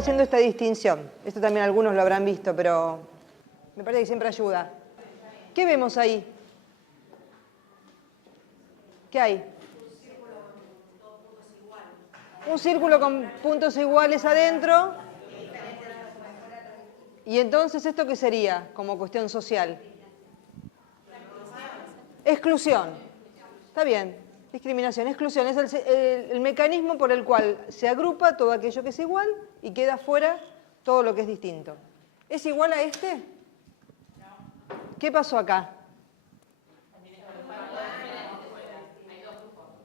haciendo esta distinción. Esto también algunos lo habrán visto, pero me parece que siempre ayuda. ¿Qué vemos ahí? ¿Qué hay? Un círculo con puntos iguales adentro. ¿Y entonces esto qué sería como cuestión social? Exclusión. Está bien. Discriminación, exclusión. Es el mecanismo por el cual se agrupa todo aquello que es igual y queda fuera todo lo que es distinto. ¿Es igual a este? ¿Qué pasó acá?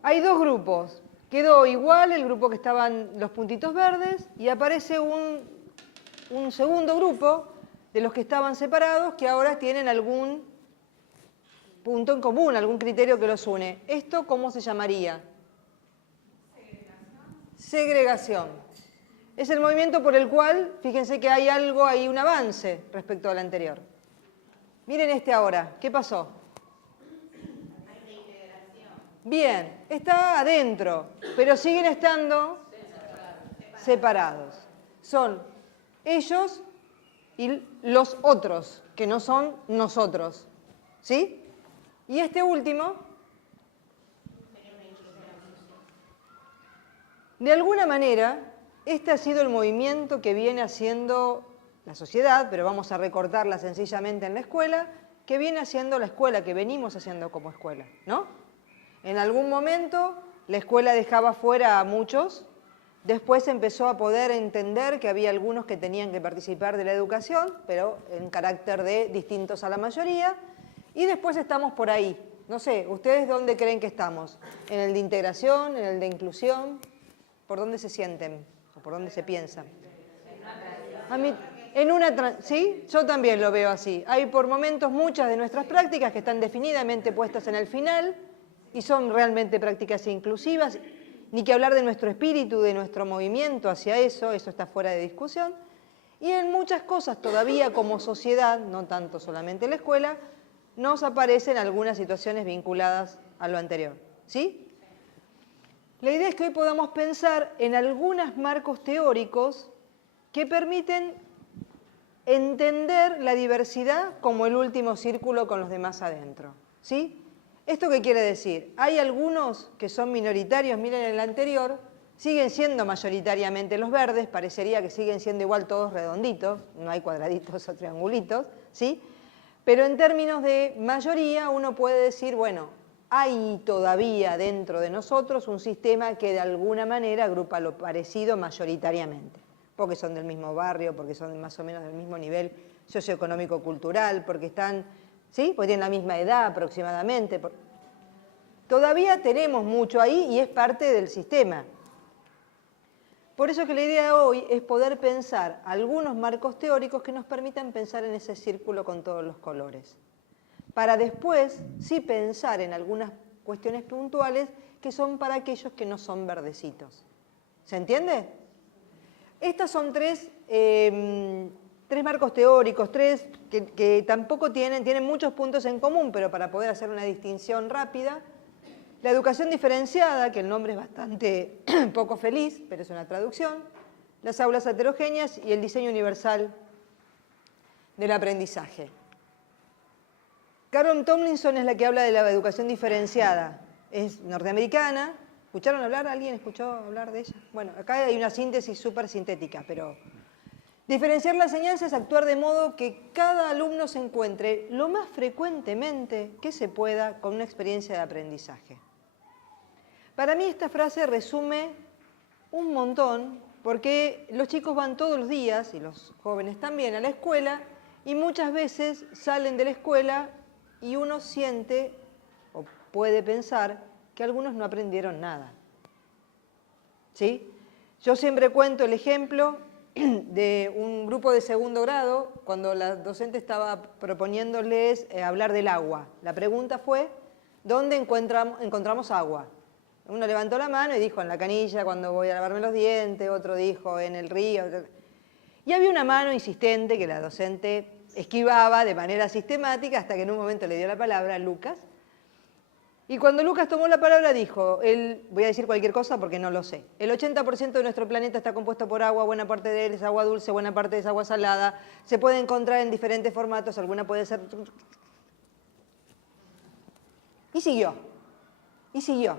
Hay dos grupos. Quedó igual el grupo que estaban los puntitos verdes y aparece un segundo grupo de los que estaban separados que ahora tienen algún punto en común, algún criterio que los une. ¿Esto cómo se llamaría? Segregación. Es el movimiento por el cual, fíjense que hay algo, hay un avance respecto al anterior. Miren este ahora, ¿qué pasó? Bien, está adentro, pero siguen estando separados. Son ellos y los otros, que no son nosotros. ¿Sí? Y este último, de alguna manera, este ha sido el movimiento que viene haciendo la sociedad, pero vamos a recortarla sencillamente en la escuela, que viene haciendo la escuela, que venimos haciendo como escuela, ¿no? En algún momento la escuela dejaba fuera a muchos, después empezó a poder entender que había algunos que tenían que participar de la educación, pero en carácter de distintos a la mayoría, y después estamos por ahí. No sé, ¿ustedes dónde creen que estamos? ¿En el de integración, en el de inclusión? ¿Por dónde se sienten? ¿O por dónde se piensan? A mí, ¿sí? Yo también lo veo así. Hay por momentos muchas de nuestras prácticas que están definidamente puestas en el final y son realmente prácticas inclusivas, ni que hablar de nuestro espíritu, de nuestro movimiento hacia eso está fuera de discusión. Y en muchas cosas todavía como sociedad, no tanto solamente en la escuela, nos aparecen algunas situaciones vinculadas a lo anterior. ¿Sí? La idea es que hoy podamos pensar en algunos marcos teóricos que permiten entender la diversidad como el último círculo con los demás adentro. ¿Sí? ¿Esto qué quiere decir? Hay algunos que son minoritarios, miren el anterior, siguen siendo mayoritariamente los verdes, parecería que siguen siendo igual todos redonditos, no hay cuadraditos o triangulitos, ¿sí? Pero en términos de mayoría uno puede decir, bueno, hay todavía dentro de nosotros un sistema que de alguna manera agrupa lo parecido mayoritariamente, porque son del mismo barrio, porque son más o menos del mismo nivel socioeconómico-cultural, porque están, ¿sí? Porque tienen la misma edad aproximadamente. Todavía tenemos mucho ahí y es parte del sistema. Por eso que la idea hoy es poder pensar algunos marcos teóricos que nos permitan pensar en ese círculo con todos los colores. Para después sí pensar en algunas cuestiones puntuales que son para aquellos que no son verdecitos. ¿Se entiende? Estas son tres marcos teóricos, tres que tampoco tienen muchos puntos en común, pero para poder hacer una distinción rápida. La educación diferenciada, que el nombre es bastante poco feliz, pero es una traducción. Las aulas heterogéneas y el diseño universal del aprendizaje. Carol Tomlinson es la que habla de la educación diferenciada. Es norteamericana. ¿Escucharon hablar? ¿Alguien escuchó hablar de ella? Bueno, acá hay una síntesis súper sintética, pero diferenciar la enseñanza es actuar de modo que cada alumno se encuentre lo más frecuentemente que se pueda con una experiencia de aprendizaje. Para mí esta frase resume un montón, porque los chicos van todos los días, y los jóvenes también, a la escuela, y muchas veces salen de la escuela y uno siente, o puede pensar, que algunos no aprendieron nada. ¿Sí? Yo siempre cuento el ejemplo de un grupo de segundo grado, cuando la docente estaba proponiéndoles hablar del agua. La pregunta fue, ¿dónde encontramos agua? Uno levantó la mano y dijo, en la canilla, cuando voy a lavarme los dientes, otro dijo, en el río. Y había una mano insistente que la docente esquivaba de manera sistemática hasta que en un momento le dio la palabra a Lucas. Y cuando Lucas tomó la palabra dijo, voy a decir cualquier cosa porque no lo sé, el 80% de nuestro planeta está compuesto por agua, buena parte de él es agua dulce, buena parte es agua salada, se puede encontrar en diferentes formatos, alguna puede ser... Y siguió, y siguió.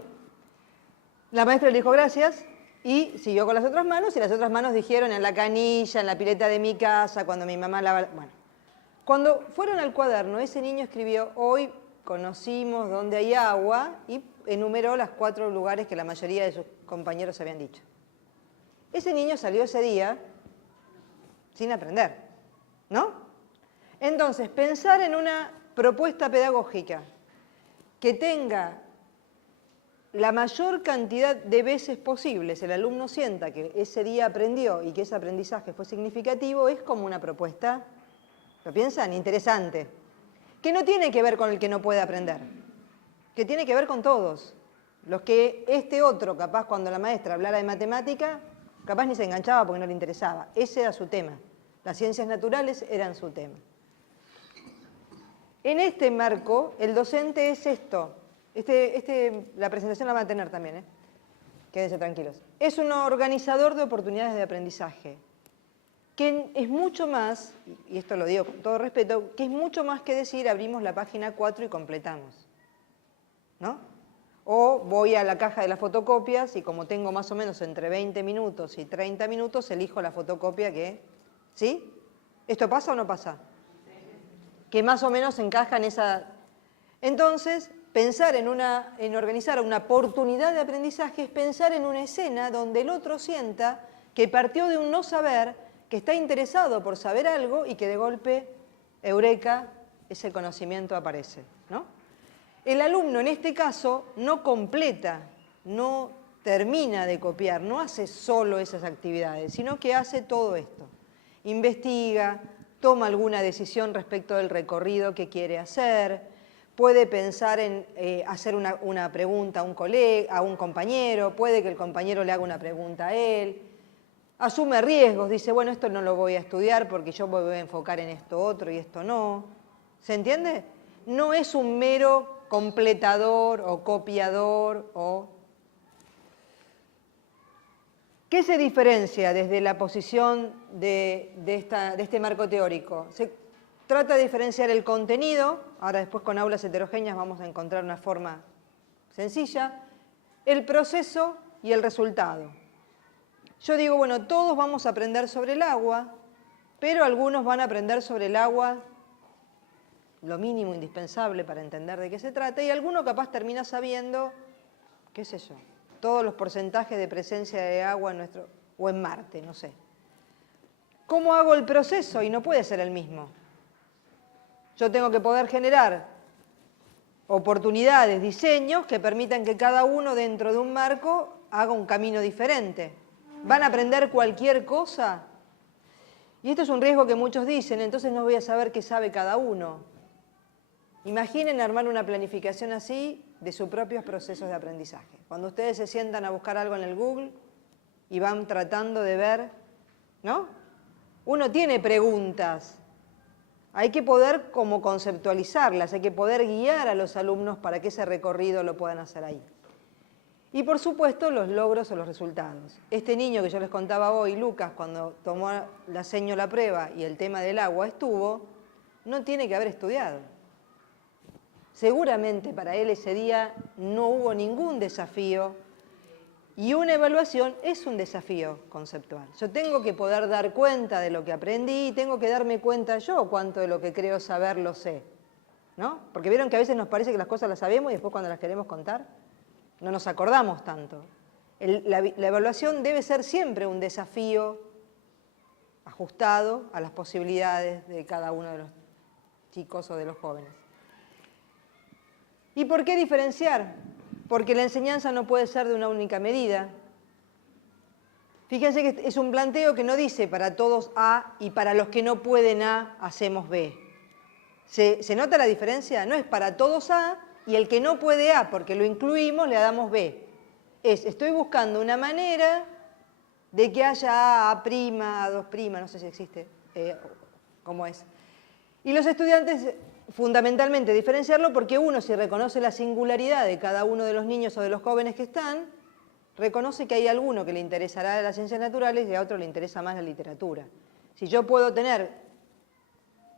La maestra le dijo gracias y siguió con las otras manos y las otras manos dijeron en la canilla, en la pileta de mi casa, cuando mi mamá lava... Bueno, cuando fueron al cuaderno, ese niño escribió, hoy conocimos dónde hay agua y enumeró los 4 lugares que la mayoría de sus compañeros habían dicho. Ese niño salió ese día sin aprender, ¿no? Entonces, pensar en una propuesta pedagógica que tenga la mayor cantidad de veces posibles el alumno sienta que ese día aprendió y que ese aprendizaje fue significativo, es como una propuesta, ¿lo piensan? Interesante. Que no tiene que ver con el que no puede aprender, que tiene que ver con todos. Los que este otro, capaz cuando la maestra hablara de matemática, capaz ni se enganchaba porque no le interesaba. Ese era su tema. Las ciencias naturales eran su tema. En este marco, el docente es esto. La presentación la van a tener también, quédense tranquilos. Es un organizador de oportunidades de aprendizaje, que es mucho más, y esto lo digo con todo respeto, que es mucho más que decir abrimos la página 4 y completamos, ¿no? O voy a la caja de las fotocopias y como tengo más o menos entre 20 minutos y 30 minutos, elijo la fotocopia que... ¿Sí? ¿Esto pasa o no pasa? Que más o menos encaja en esa... Entonces, pensar en organizar una oportunidad de aprendizaje es pensar en una escena donde el otro sienta que partió de un no saber, que está interesado por saber algo y que de golpe, eureka, ese conocimiento aparece, ¿no? El alumno en este caso no completa, no termina de copiar, no hace solo esas actividades, sino que hace todo esto. Investiga, toma alguna decisión respecto del recorrido que quiere hacer, puede pensar en hacer una pregunta a un compañero, puede que el compañero le haga una pregunta a él, asume riesgos, dice, bueno, esto no lo voy a estudiar porque yo me voy a enfocar en esto otro y esto no. ¿Se entiende? No es un mero completador o copiador o... ¿Qué se diferencia desde la posición de este marco teórico? Se trata de diferenciar el contenido, ahora después con aulas heterogéneas vamos a encontrar una forma sencilla, el proceso y el resultado. Yo digo, bueno, todos vamos a aprender sobre el agua, pero algunos van a aprender sobre el agua lo mínimo indispensable para entender de qué se trata, y alguno capaz termina sabiendo, qué sé yo, todos los porcentajes de presencia de agua en o en Marte, no sé. ¿Cómo hago el proceso? Y no puede ser el mismo. Yo tengo que poder generar oportunidades, diseños que permitan que cada uno dentro de un marco haga un camino diferente. ¿Van a aprender cualquier cosa? Y esto es un riesgo que muchos dicen, entonces no voy a saber qué sabe cada uno. Imaginen armar una planificación así de sus propios procesos de aprendizaje. Cuando ustedes se sientan a buscar algo en el Google y van tratando de ver, ¿no? Uno tiene preguntas. Hay que poder como conceptualizarlas, hay que poder guiar a los alumnos para que ese recorrido lo puedan hacer ahí. Y por supuesto los logros o los resultados. Este niño que yo les contaba hoy, Lucas, cuando tomó la prueba y el tema del agua estuvo, no tiene que haber estudiado. Seguramente para él ese día no hubo ningún desafío y una evaluación es un desafío conceptual. Yo tengo que poder dar cuenta de lo que aprendí y tengo que darme cuenta yo cuánto de lo que creo saber lo sé, ¿no? Porque vieron que a veces nos parece que las cosas las sabemos y después cuando las queremos contar no nos acordamos tanto. La evaluación debe ser siempre un desafío ajustado a las posibilidades de cada uno de los chicos o de los jóvenes. ¿Y por qué diferenciar? Porque la enseñanza no puede ser de una única medida. Fíjense que es un planteo que no dice para todos A y para los que no pueden A hacemos B. ¿Se nota la diferencia? No es para todos A y el que no puede A porque lo incluimos le damos B. Estoy buscando una manera de que haya A', A2', no sé si existe, cómo es. Y los estudiantes fundamentalmente diferenciarlo porque uno, si reconoce la singularidad de cada uno de los niños o de los jóvenes que están, reconoce que hay alguno que le interesará las ciencias naturales y a otro le interesa más la literatura. Si yo puedo tener,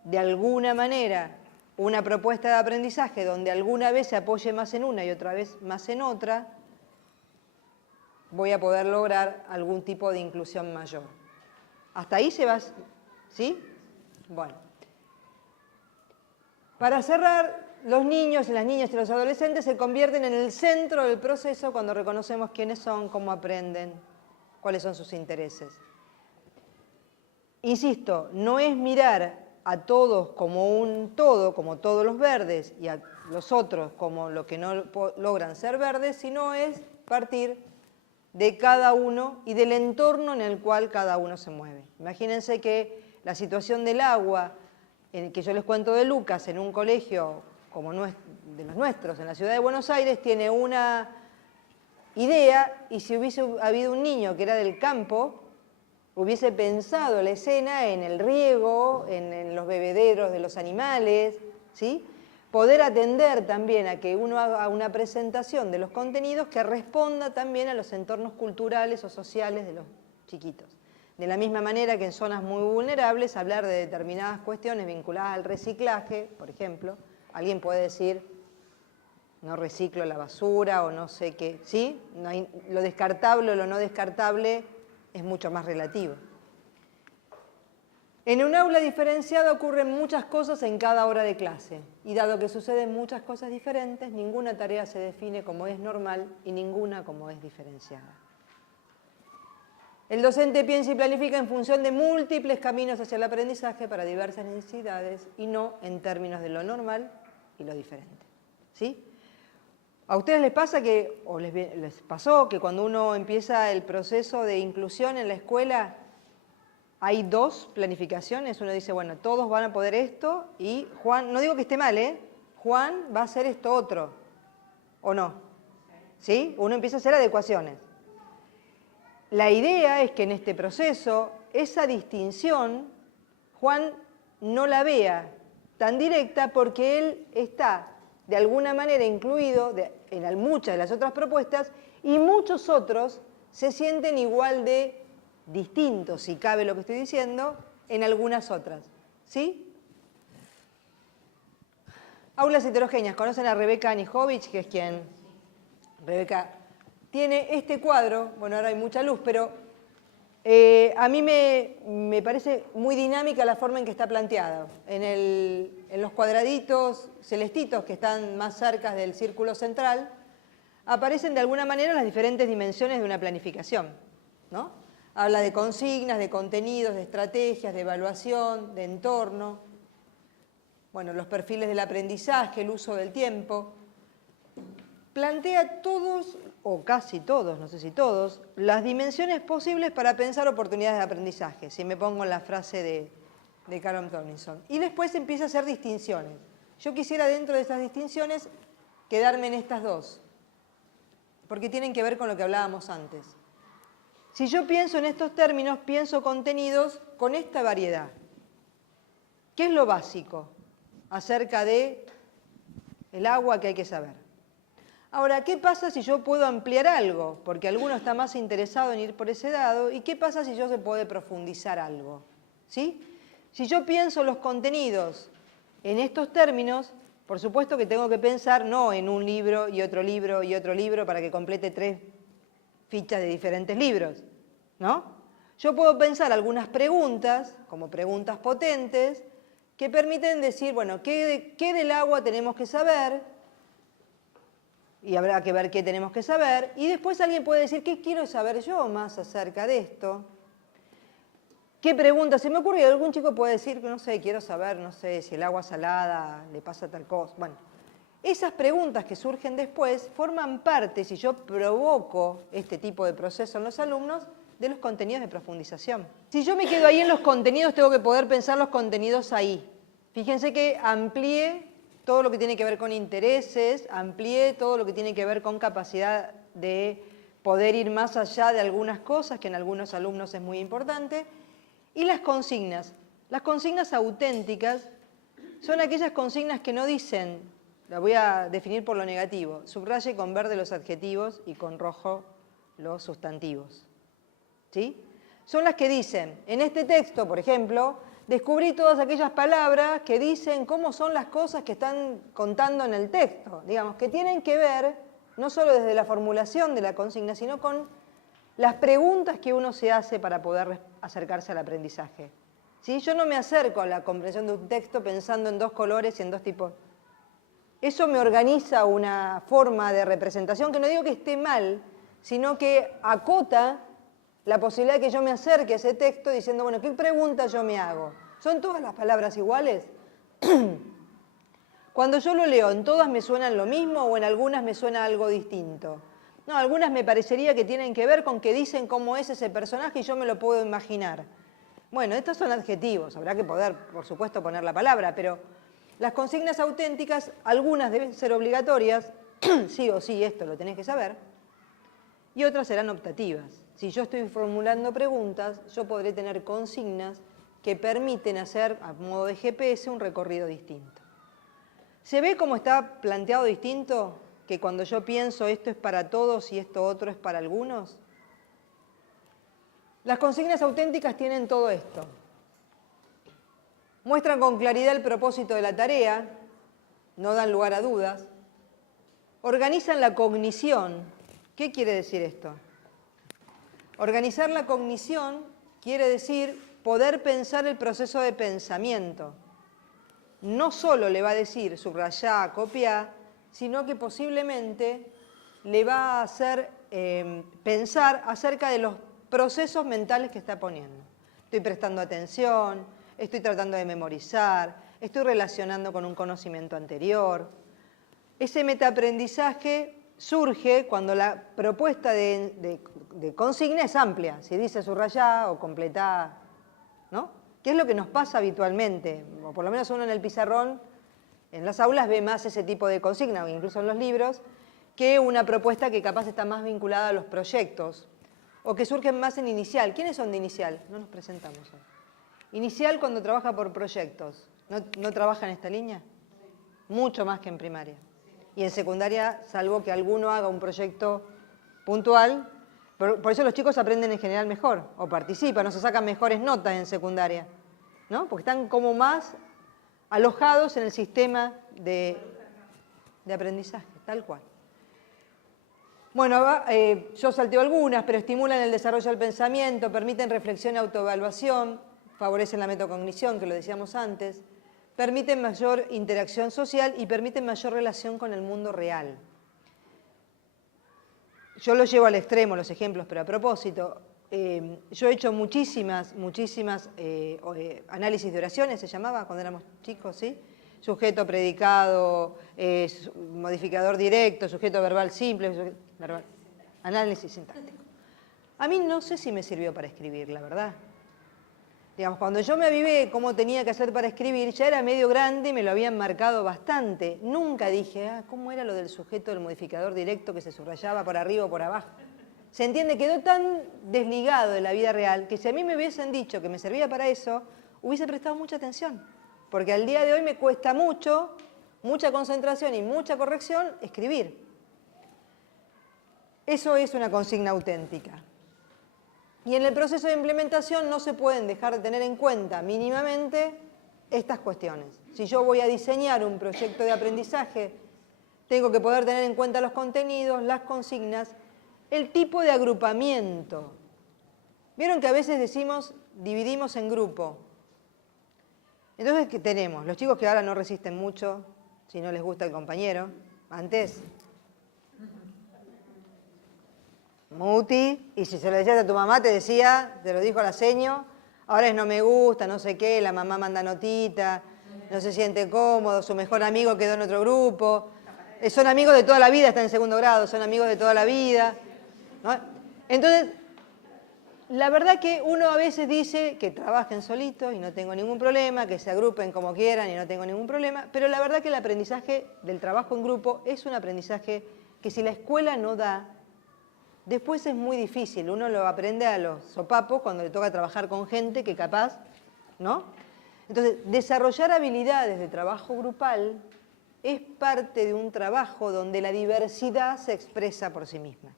de alguna manera, una propuesta de aprendizaje donde alguna vez se apoye más en una y otra vez más en otra, voy a poder lograr algún tipo de inclusión mayor. ¿Hasta ahí se va? ¿Sí? Bueno. Para cerrar, los niños y las niñas y los adolescentes se convierten en el centro del proceso cuando reconocemos quiénes son, cómo aprenden, cuáles son sus intereses. Insisto, no es mirar a todos como un todo, como todos los verdes, y a los otros como lo que no logran ser verdes, sino es partir de cada uno y del entorno en el cual cada uno se mueve. Imagínense que la situación del agua, que yo les cuento de Lucas, en un colegio como de los nuestros, en la ciudad de Buenos Aires, tiene una idea, y si hubiese habido un niño que era del campo, hubiese pensado la escena en el riego, en los bebederos de los animales, ¿sí? Poder atender también a que uno haga una presentación de los contenidos que responda también a los entornos culturales o sociales de los chiquitos. De la misma manera que en zonas muy vulnerables, hablar de determinadas cuestiones vinculadas al reciclaje, por ejemplo, alguien puede decir, no reciclo la basura o no sé qué, ¿sí? Lo descartable o lo no descartable es mucho más relativo. En un aula diferenciada ocurren muchas cosas en cada hora de clase, y dado que suceden muchas cosas diferentes, ninguna tarea se define como es normal y ninguna como es diferenciada. El docente piensa y planifica en función de múltiples caminos hacia el aprendizaje para diversas necesidades y no en términos de lo normal y lo diferente. ¿Sí? ¿A ustedes les pasa que, o les pasó que cuando uno empieza el proceso de inclusión en la escuela hay dos planificaciones? Uno dice, bueno, todos van a poder esto y Juan, no digo que esté mal, Juan va a hacer esto otro, ¿o no? ¿Sí? Uno empieza a hacer adecuaciones. La idea es que en este proceso, esa distinción, Juan no la vea tan directa porque él está de alguna manera incluido en muchas de las otras propuestas y muchos otros se sienten igual de distintos, si cabe lo que estoy diciendo, en algunas otras. ¿Sí? Aulas heterogéneas. ¿Conocen a Rebeca Anijovic, que es quien? Rebeca tiene este cuadro, bueno, ahora hay mucha luz, pero a mí me parece muy dinámica la forma en que está planteado. En los cuadraditos celestitos que están más cerca del círculo central, aparecen de alguna manera las diferentes dimensiones de una planificación, ¿no? Habla de consignas, de contenidos, de estrategias, de evaluación, de entorno, bueno, los perfiles del aprendizaje, el uso del tiempo. Plantea todos, o casi todos, no sé si todos, las dimensiones posibles para pensar oportunidades de aprendizaje, si me pongo en la frase de Carol Tomlinson. Y después empieza a hacer distinciones. Yo quisiera dentro de esas distinciones quedarme en estas dos, porque tienen que ver con lo que hablábamos antes. Si yo pienso en estos términos, pienso contenidos con esta variedad. ¿Qué es lo básico acerca de el agua que hay que saber? Ahora, ¿qué pasa si yo puedo ampliar algo? Porque alguno está más interesado en ir por ese lado. ¿Y qué pasa si yo se puede profundizar algo? ¿Sí? Si yo pienso los contenidos en estos términos, por supuesto que tengo que pensar no en un libro y otro libro y otro libro para que complete 3 fichas de diferentes libros, ¿no? Yo puedo pensar algunas preguntas, como preguntas potentes, que permiten decir, bueno, ¿qué del agua tenemos que saber? Y habrá que ver qué tenemos que saber. Y después alguien puede decir, ¿qué quiero saber yo más acerca de esto? ¿Qué pregunta se me ocurre? Y algún chico puede decir, no sé, quiero saber, no sé, si el agua salada le pasa tal cosa. Bueno, esas preguntas que surgen después forman parte, si yo provoco este tipo de proceso en los alumnos, de los contenidos de profundización. Si yo me quedo ahí en los contenidos, tengo que poder pensar los contenidos ahí. Fíjense que amplié todo lo que tiene que ver con intereses, amplié todo lo que tiene que ver con capacidad de poder ir más allá de algunas cosas, que en algunos alumnos es muy importante, y las consignas auténticas, son aquellas consignas que no dicen, la voy a definir por lo negativo, subraye con verde los adjetivos y con rojo los sustantivos. ¿Sí? Son las que dicen, en este texto, por ejemplo, descubrí todas aquellas palabras que dicen cómo son las cosas que están contando en el texto, digamos, que tienen que ver, no solo desde la formulación de la consigna, sino con las preguntas que uno se hace para poder acercarse al aprendizaje. ¿Sí? Yo no me acerco a la comprensión de un texto pensando en dos colores y en dos tipos. Eso me organiza una forma de representación que no digo que esté mal, sino que acota la posibilidad de que yo me acerque a ese texto diciendo, bueno, ¿qué preguntas yo me hago? ¿Son todas las palabras iguales? Cuando yo lo leo, ¿en todas me suenan lo mismo o en algunas me suena algo distinto? No, algunas me parecería que tienen que ver con que dicen cómo es ese personaje y yo me lo puedo imaginar. Bueno, estos son adjetivos, habrá que poder, por supuesto, poner la palabra, pero las consignas auténticas, algunas deben ser obligatorias, sí o sí, esto lo tenés que saber, y otras serán optativas. Si yo estoy formulando preguntas, yo podré tener consignas que permiten hacer, a modo de GPS, un recorrido distinto. ¿Se ve cómo está planteado distinto? Que cuando yo pienso esto es para todos y esto otro es para algunos. Las consignas auténticas tienen todo esto. Muestran con claridad el propósito de la tarea, no dan lugar a dudas. Organizan la cognición. ¿Qué quiere decir esto? Organizar la cognición quiere decir poder pensar el proceso de pensamiento. No solo le va a decir subrayá, copiá, sino que posiblemente le va a hacer pensar acerca de los procesos mentales que está poniendo. Estoy prestando atención, estoy tratando de memorizar, estoy relacionando con un conocimiento anterior. Ese metaaprendizaje surge cuando la propuesta de consigna es amplia, si dice subrayá o completá, ¿no? ¿Qué es lo que nos pasa habitualmente? O por lo menos uno en el pizarrón, en las aulas ve más ese tipo de consigna, o incluso en los libros, que una propuesta que capaz está más vinculada a los proyectos, o que surgen más en inicial. ¿Quiénes son de inicial? No nos presentamos hoy. Inicial cuando trabaja por proyectos. ¿No trabaja en esta línea? Mucho más que en primaria. Y en secundaria, salvo que alguno haga un proyecto puntual, por eso los chicos aprenden en general mejor, o participan, o se sacan mejores notas en secundaria, ¿no? Porque están como más alojados en el sistema de aprendizaje, tal cual. Bueno, yo salteo algunas, pero estimulan el desarrollo del pensamiento, permiten reflexión y autoevaluación, favorecen la metacognición, que lo decíamos antes, permiten mayor interacción social y permiten mayor relación con el mundo real. Yo lo llevo al extremo, los ejemplos, pero a propósito, yo he hecho muchísimas análisis de oraciones, se llamaba cuando éramos chicos, ¿sí? Sujeto, predicado, modificador directo, sujeto verbal simple, análisis sintáctico. A mí no sé si me sirvió para escribir, la verdad. Digamos, cuando yo me avivé cómo tenía que hacer para escribir, ya era medio grande y me lo habían marcado bastante. Nunca dije, ¿cómo era lo del sujeto del modificador directo que se subrayaba por arriba o por abajo? Se entiende, quedó tan desligado de la vida real que si a mí me hubiesen dicho que me servía para eso, hubiese prestado mucha atención. Porque al día de hoy me cuesta mucho, mucha concentración y mucha corrección escribir. Eso es una consigna auténtica. Y en el proceso de implementación no se pueden dejar de tener en cuenta mínimamente estas cuestiones. Si yo voy a diseñar un proyecto de aprendizaje, tengo que poder tener en cuenta los contenidos, las consignas, el tipo de agrupamiento. Vieron que a veces decimos, dividimos en grupo. Entonces, ¿qué tenemos? Los chicos que ahora no resisten mucho, si no les gusta el compañero. Antes, Muti, y si se lo decías a tu mamá, te decía, te lo dijo la seño, ahora es no me gusta, no sé qué, la mamá manda notita, no se siente cómodo, su mejor amigo quedó en otro grupo. Son amigos de toda la vida, están en segundo grado, son amigos de toda la vida, ¿no? Entonces, la verdad que uno a veces dice que trabajen solitos y no tengo ningún problema, que se agrupen como quieran y no tengo ningún problema, pero la verdad que el aprendizaje del trabajo en grupo es un aprendizaje que si la escuela no da, después es muy difícil. Uno lo aprende a los sopapos cuando le toca trabajar con gente que capaz, ¿no? Entonces, desarrollar habilidades de trabajo grupal es parte de un trabajo donde la diversidad se expresa por sí misma.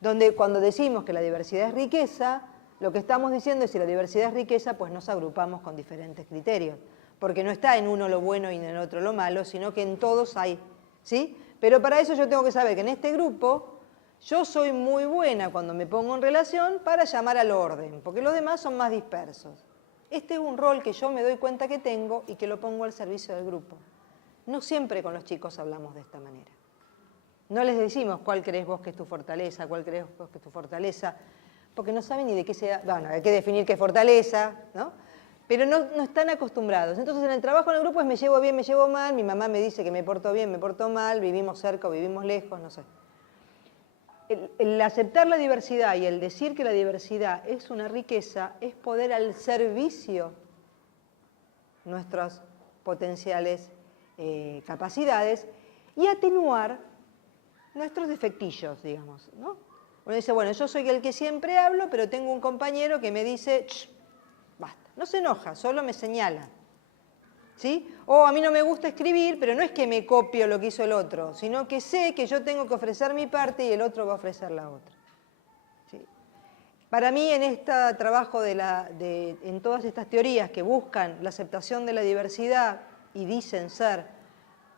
Donde cuando decimos que la diversidad es riqueza, lo que estamos diciendo es que si la diversidad es riqueza, pues nos agrupamos con diferentes criterios. Porque no está en uno lo bueno y en el otro lo malo, sino que en todos hay, ¿sí? Pero para eso yo tengo que saber que en este grupo yo soy muy buena cuando me pongo en relación para llamar al orden, porque los demás son más dispersos. Este es un rol que yo me doy cuenta que tengo y que lo pongo al servicio del grupo. No siempre con los chicos hablamos de esta manera. No les decimos cuál crees vos que es tu fortaleza, cuál crees vos que es tu fortaleza, porque no saben ni de qué sea. Bueno, hay que definir qué es fortaleza, ¿no? Pero no están acostumbrados. Entonces en el trabajo en el grupo es me llevo bien, me llevo mal, mi mamá me dice que me porto bien, me porto mal, vivimos cerca o vivimos lejos, no sé. El aceptar la diversidad y el decir que la diversidad es una riqueza es poner al servicio nuestras potenciales capacidades y atenuar nuestros defectillos, digamos, ¿no? Uno dice, bueno, yo soy el que siempre hablo, pero tengo un compañero que me dice, basta. No se enoja, solo me señala, ¿sí? O a mí no me gusta escribir, pero no es que me copio lo que hizo el otro, sino que sé que yo tengo que ofrecer mi parte y el otro va a ofrecer la otra, ¿sí? Para mí, en este trabajo en todas estas teorías que buscan la aceptación de la diversidad y dicen ser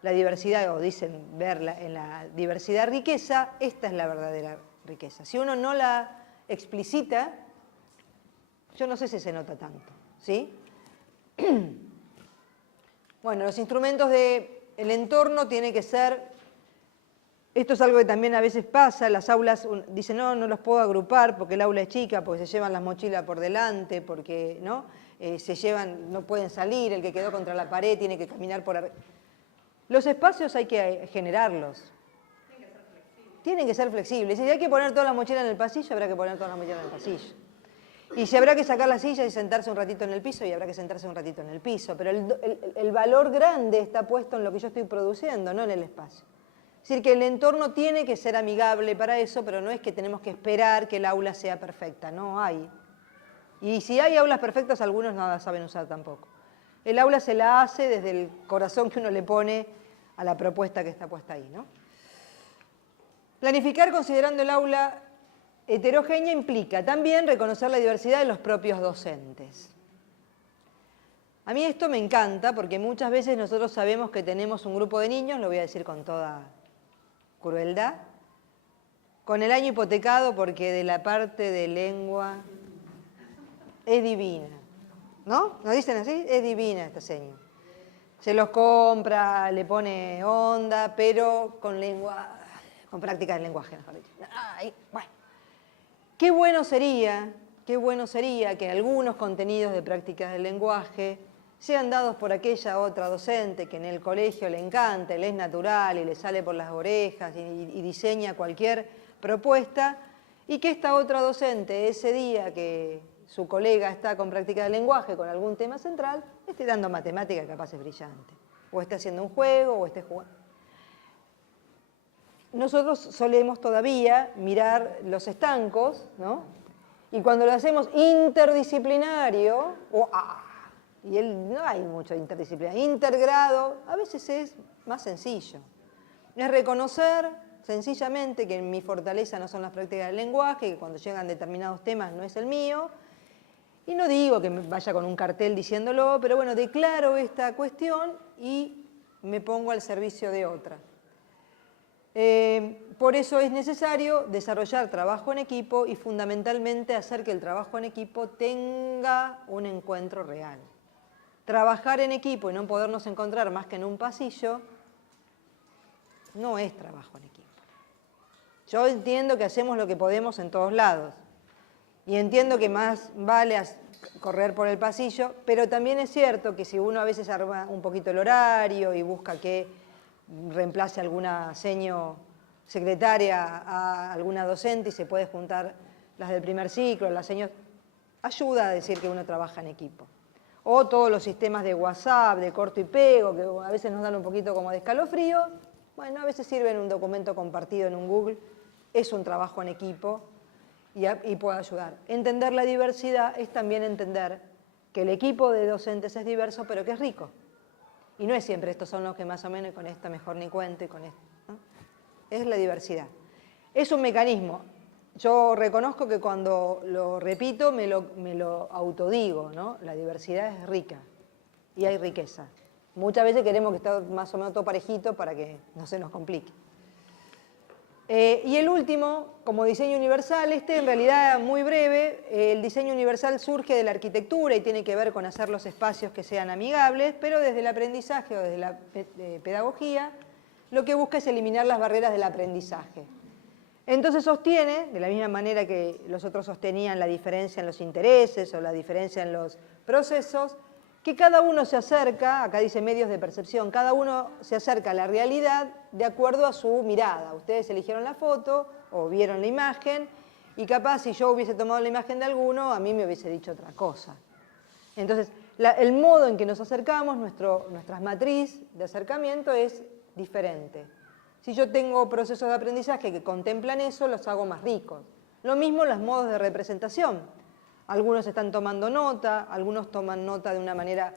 la diversidad o dicen ver en la diversidad riqueza, esta es la verdadera riqueza. Si uno no la explicita, yo no sé si se nota tanto, ¿sí? Bueno, los instrumentos del entorno tienen que ser, esto es algo que también a veces pasa, las aulas dicen, no los puedo agrupar porque el aula es chica, porque se llevan las mochilas por delante, porque ¿no? No pueden salir, el que quedó contra la pared tiene que caminar por arriba. Los espacios hay que generarlos. Tienen que ser flexibles. Si hay que poner todas las mochilas en el pasillo, habrá que poner todas las mochilas en el pasillo. Y si habrá que sacar las sillas y sentarse un ratito en el piso, y habrá que sentarse un ratito en el piso. Pero el valor grande está puesto en lo que yo estoy produciendo, no en el espacio. Es decir, que el entorno tiene que ser amigable para eso, pero no es que tenemos que esperar que el aula sea perfecta. No hay. Y si hay aulas perfectas, algunos no las saben usar tampoco. El aula se la hace desde el corazón que uno le pone a la propuesta que está puesta ahí, ¿no? Planificar considerando el aula heterogénea implica también reconocer la diversidad de los propios docentes. A mí esto me encanta porque muchas veces nosotros sabemos que tenemos un grupo de niños, lo voy a decir con toda crueldad, con el año hipotecado porque de la parte de lengua es divina, ¿no? ¿Nos dicen así? Es divina esta seña. Se los compra, le pone onda, pero con práctica del lenguaje, mejor dicho. Ay, bueno. Qué bueno sería que algunos contenidos de prácticas del lenguaje sean dados por aquella otra docente que en el colegio le encanta, le es natural y le sale por las orejas y diseña cualquier propuesta, y que esta otra docente, ese día que su colega está con práctica del lenguaje, con algún tema central, esté dando matemática que capaz es brillante, o esté haciendo un juego, o esté jugando. Nosotros solemos todavía mirar los estancos, ¿no? Y cuando lo hacemos interdisciplinario, y no hay mucho interdisciplinario, intergrado, a veces es más sencillo. Es reconocer sencillamente que mi fortaleza no son las prácticas del lenguaje, que cuando llegan determinados temas no es el mío, y no digo que me vaya con un cartel diciéndolo, pero bueno, declaro esta cuestión y me pongo al servicio de otra. Por eso es necesario desarrollar trabajo en equipo y fundamentalmente hacer que el trabajo en equipo tenga un encuentro real. Trabajar en equipo y no podernos encontrar más que en un pasillo no es trabajo en equipo. Yo entiendo que hacemos lo que podemos en todos lados y entiendo que más vale correr por el pasillo, pero también es cierto que si uno a veces arma un poquito el horario y busca que reemplace alguna secretaria a alguna docente y se puede juntar las del primer ciclo, las señas, ayuda a decir que uno trabaja en equipo. O todos los sistemas de WhatsApp, de corto y pego, que a veces nos dan un poquito como de escalofrío, bueno, a veces sirven un documento compartido en un Google, es un trabajo en equipo y puede ayudar. Entender la diversidad es también entender que el equipo de docentes es diverso, pero que es rico. Y no es siempre estos son los que más o menos, y con esta mejor ni cuento, y con esto, ¿no? Es la diversidad. Es un mecanismo. Yo reconozco que cuando lo repito me lo autodigo, ¿no? La diversidad es rica y hay riqueza. Muchas veces queremos que esté más o menos todo parejito para que no se nos complique. Y el último, como diseño universal, en realidad muy breve, el diseño universal surge de la arquitectura y tiene que ver con hacer los espacios que sean amigables, pero desde el aprendizaje o desde la pedagogía, lo que busca es eliminar las barreras del aprendizaje. Entonces sostiene, de la misma manera que los otros sostenían la diferencia en los intereses o la diferencia en los procesos, que cada uno se acerca, acá dice medios de percepción, cada uno se acerca a la realidad de acuerdo a su mirada. Ustedes eligieron la foto o vieron la imagen y capaz si yo hubiese tomado la imagen de alguno, a mí me hubiese dicho otra cosa. Entonces, el modo en que nos acercamos, nuestra matriz de acercamiento es diferente. Si yo tengo procesos de aprendizaje que contemplan eso, los hago más ricos. Lo mismo los modos de representación. Algunos están tomando nota, algunos toman nota de una manera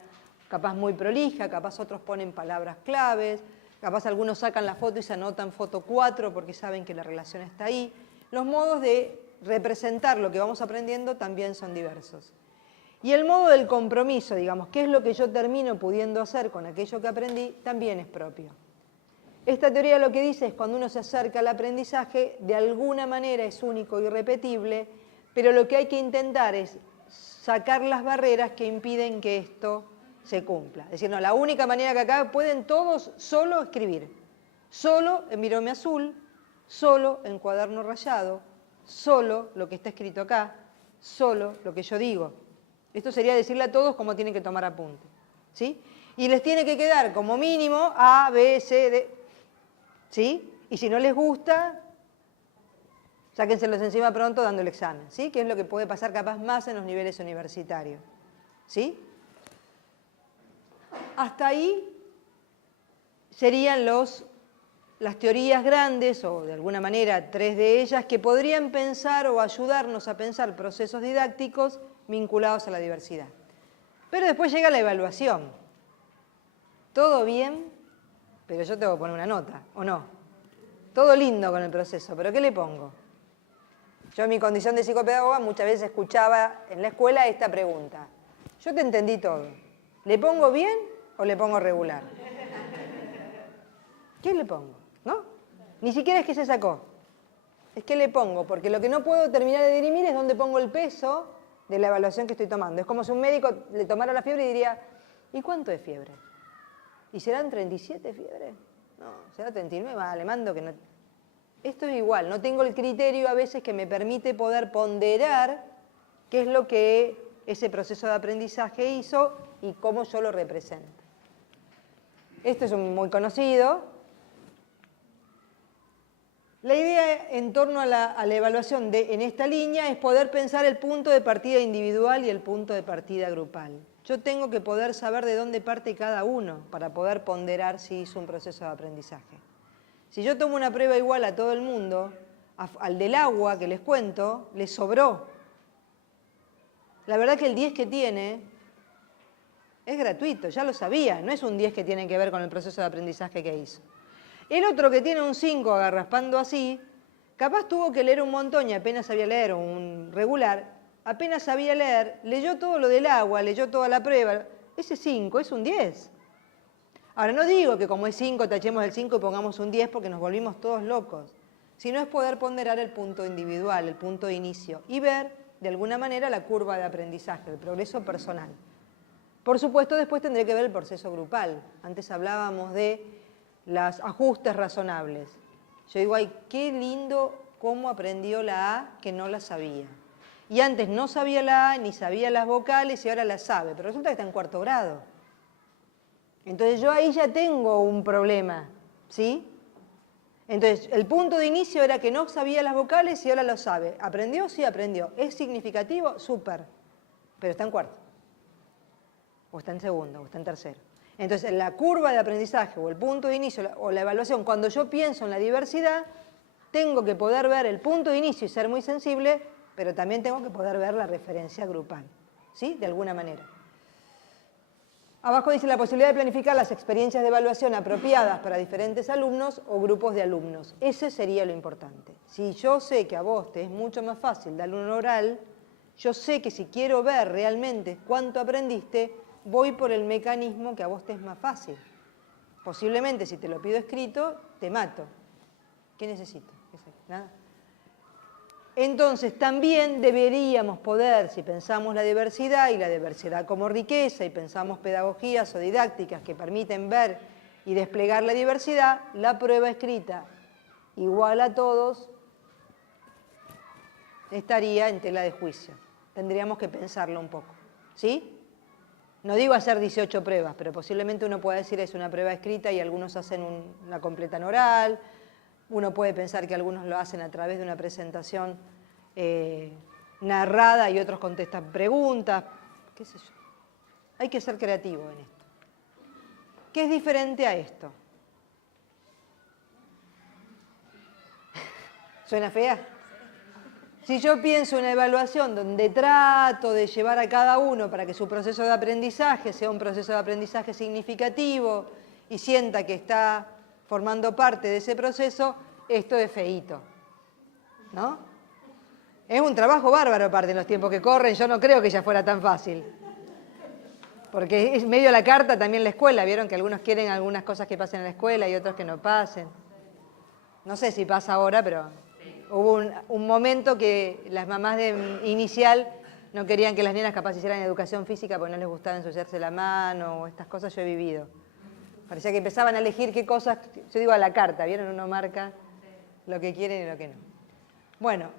capaz muy prolija, capaz otros ponen palabras claves, capaz algunos sacan la foto y se anotan foto 4 porque saben que la relación está ahí. Los modos de representar lo que vamos aprendiendo también son diversos. Y el modo del compromiso, digamos, qué es lo que yo termino pudiendo hacer con aquello que aprendí, también es propio. Esta teoría lo que dice es cuando uno se acerca al aprendizaje, de alguna manera es único y repetible, pero lo que hay que intentar es sacar las barreras que impiden que esto se cumpla. Es decir, no, la única manera que acá pueden todos solo escribir, solo en virome azul, solo en cuaderno rayado, solo lo que está escrito acá, solo lo que yo digo. Esto sería decirle a todos cómo tienen que tomar apunte, ¿sí? Y les tiene que quedar como mínimo A, B, C, D, ¿sí? Y si no les gusta, sáquenselos encima pronto dando el examen, ¿sí? Que es lo que puede pasar capaz más en los niveles universitarios, ¿sí? Hasta ahí serían las teorías grandes, o de alguna manera 3 de ellas, que podrían pensar o ayudarnos a pensar procesos didácticos vinculados a la diversidad. Pero después llega la evaluación. Todo bien, pero yo tengo que poner una nota, ¿o no? Todo lindo con el proceso, pero ¿qué le pongo? Yo en mi condición de psicopedagoga muchas veces escuchaba en la escuela esta pregunta. Yo te entendí todo. ¿Le pongo bien o le pongo regular? ¿Qué le pongo? ¿No? Ni siquiera es que se sacó. Es que le pongo, porque lo que no puedo terminar de dirimir es dónde pongo el peso de la evaluación que estoy tomando. Es como si un médico le tomara la fiebre y diría, ¿y cuánto es fiebre? ¿Y serán 37 fiebres? No, será 39, le mando que no. Esto es igual, no tengo el criterio a veces que me permite poder ponderar qué es lo que ese proceso de aprendizaje hizo y cómo yo lo represento. Esto es muy conocido. La idea en torno a la evaluación en esta línea es poder pensar el punto de partida individual y el punto de partida grupal. Yo tengo que poder saber de dónde parte cada uno para poder ponderar si hizo un proceso de aprendizaje. Si yo tomo una prueba igual a todo el mundo, al del agua que les cuento, le sobró. La verdad que el 10 que tiene es gratuito, ya lo sabía, no es un 10 que tiene que ver con el proceso de aprendizaje que hizo. El otro que tiene un 5 agarraspando así, capaz tuvo que leer un montón y apenas sabía leer, un regular, apenas sabía leer, leyó todo lo del agua, leyó toda la prueba, ese 5 es un 10. Ahora, no digo que como es 5 tachemos el 5 y pongamos un 10 porque nos volvimos todos locos, sino es poder ponderar el punto individual, el punto de inicio y ver, de alguna manera, la curva de aprendizaje, el progreso personal. Por supuesto, después tendré que ver el proceso grupal. Antes hablábamos de los ajustes razonables. Yo digo, ay, qué lindo cómo aprendió la A que no la sabía. Y antes no sabía la A, ni sabía las vocales y ahora la sabe, pero resulta que está en 4º grado. Entonces yo ahí ya tengo un problema, ¿sí? Entonces el punto de inicio era que no sabía las vocales y ahora lo sabe. ¿Aprendió? Sí, aprendió. ¿Es significativo? Súper. Pero está en 4º. O está en 2º, o está en 3º. Entonces la curva de aprendizaje o el punto de inicio o la evaluación, cuando yo pienso en la diversidad, tengo que poder ver el punto de inicio y ser muy sensible, pero también tengo que poder ver la referencia grupal, ¿sí? De alguna manera. Abajo dice la posibilidad de planificar las experiencias de evaluación apropiadas para diferentes alumnos o grupos de alumnos. Ese sería lo importante. Si yo sé que a vos te es mucho más fácil dar un oral, yo sé que si quiero ver realmente cuánto aprendiste, voy por el mecanismo que a vos te es más fácil. Posiblemente si te lo pido escrito, te mato. ¿Qué necesito? Nada. Entonces también deberíamos poder, si pensamos la diversidad y la diversidad como riqueza y pensamos pedagogías o didácticas que permiten ver y desplegar la diversidad, la prueba escrita igual a todos estaría en tela de juicio. Tendríamos que pensarlo un poco, ¿sí? No digo hacer 18 pruebas, pero posiblemente uno pueda decir es una prueba escrita y algunos hacen una completa en oral. Uno puede pensar que algunos lo hacen a través de una presentación narrada y otros contestan preguntas, qué sé yo. Hay que ser creativo en esto. ¿Qué es diferente a esto? ¿Suena fea? Si yo pienso en una evaluación donde trato de llevar a cada uno para que su proceso de aprendizaje sea un proceso de aprendizaje significativo y sienta que está formando parte de ese proceso, esto es feíto, ¿no? Es un trabajo bárbaro aparte en los tiempos que corren, yo no creo que ya fuera tan fácil. Porque es medio la carta también la escuela, vieron que algunos quieren algunas cosas que pasen en la escuela y otros que no pasen. No sé si pasa ahora, pero hubo un momento que las mamás de inicial no querían que las nenas capaz hicieran educación física porque no les gustaba ensuciarse la mano o estas cosas yo he vivido. Parecía que empezaban a elegir qué cosas, yo digo a la carta, ¿vieron? Uno marca lo que quieren y lo que no. Bueno,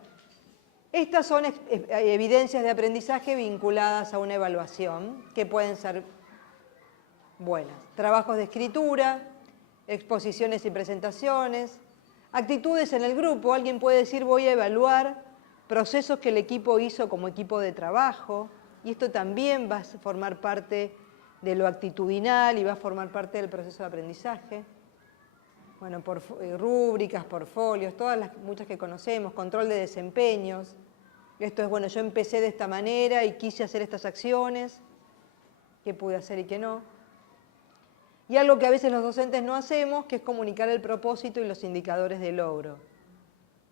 estas son evidencias de aprendizaje vinculadas a una evaluación que pueden ser buenas. Trabajos de escritura, exposiciones y presentaciones, actitudes en el grupo. Alguien puede decir voy a evaluar procesos que el equipo hizo como equipo de trabajo y esto también va a formar parte de lo actitudinal y va a formar parte del proceso de aprendizaje. Bueno, rúbricas, portfolios, muchas que conocemos, control de desempeños. Esto es, bueno, yo empecé de esta manera y quise hacer estas acciones, qué pude hacer y qué no. Y algo que a veces los docentes no hacemos, que es comunicar el propósito y los indicadores de logro,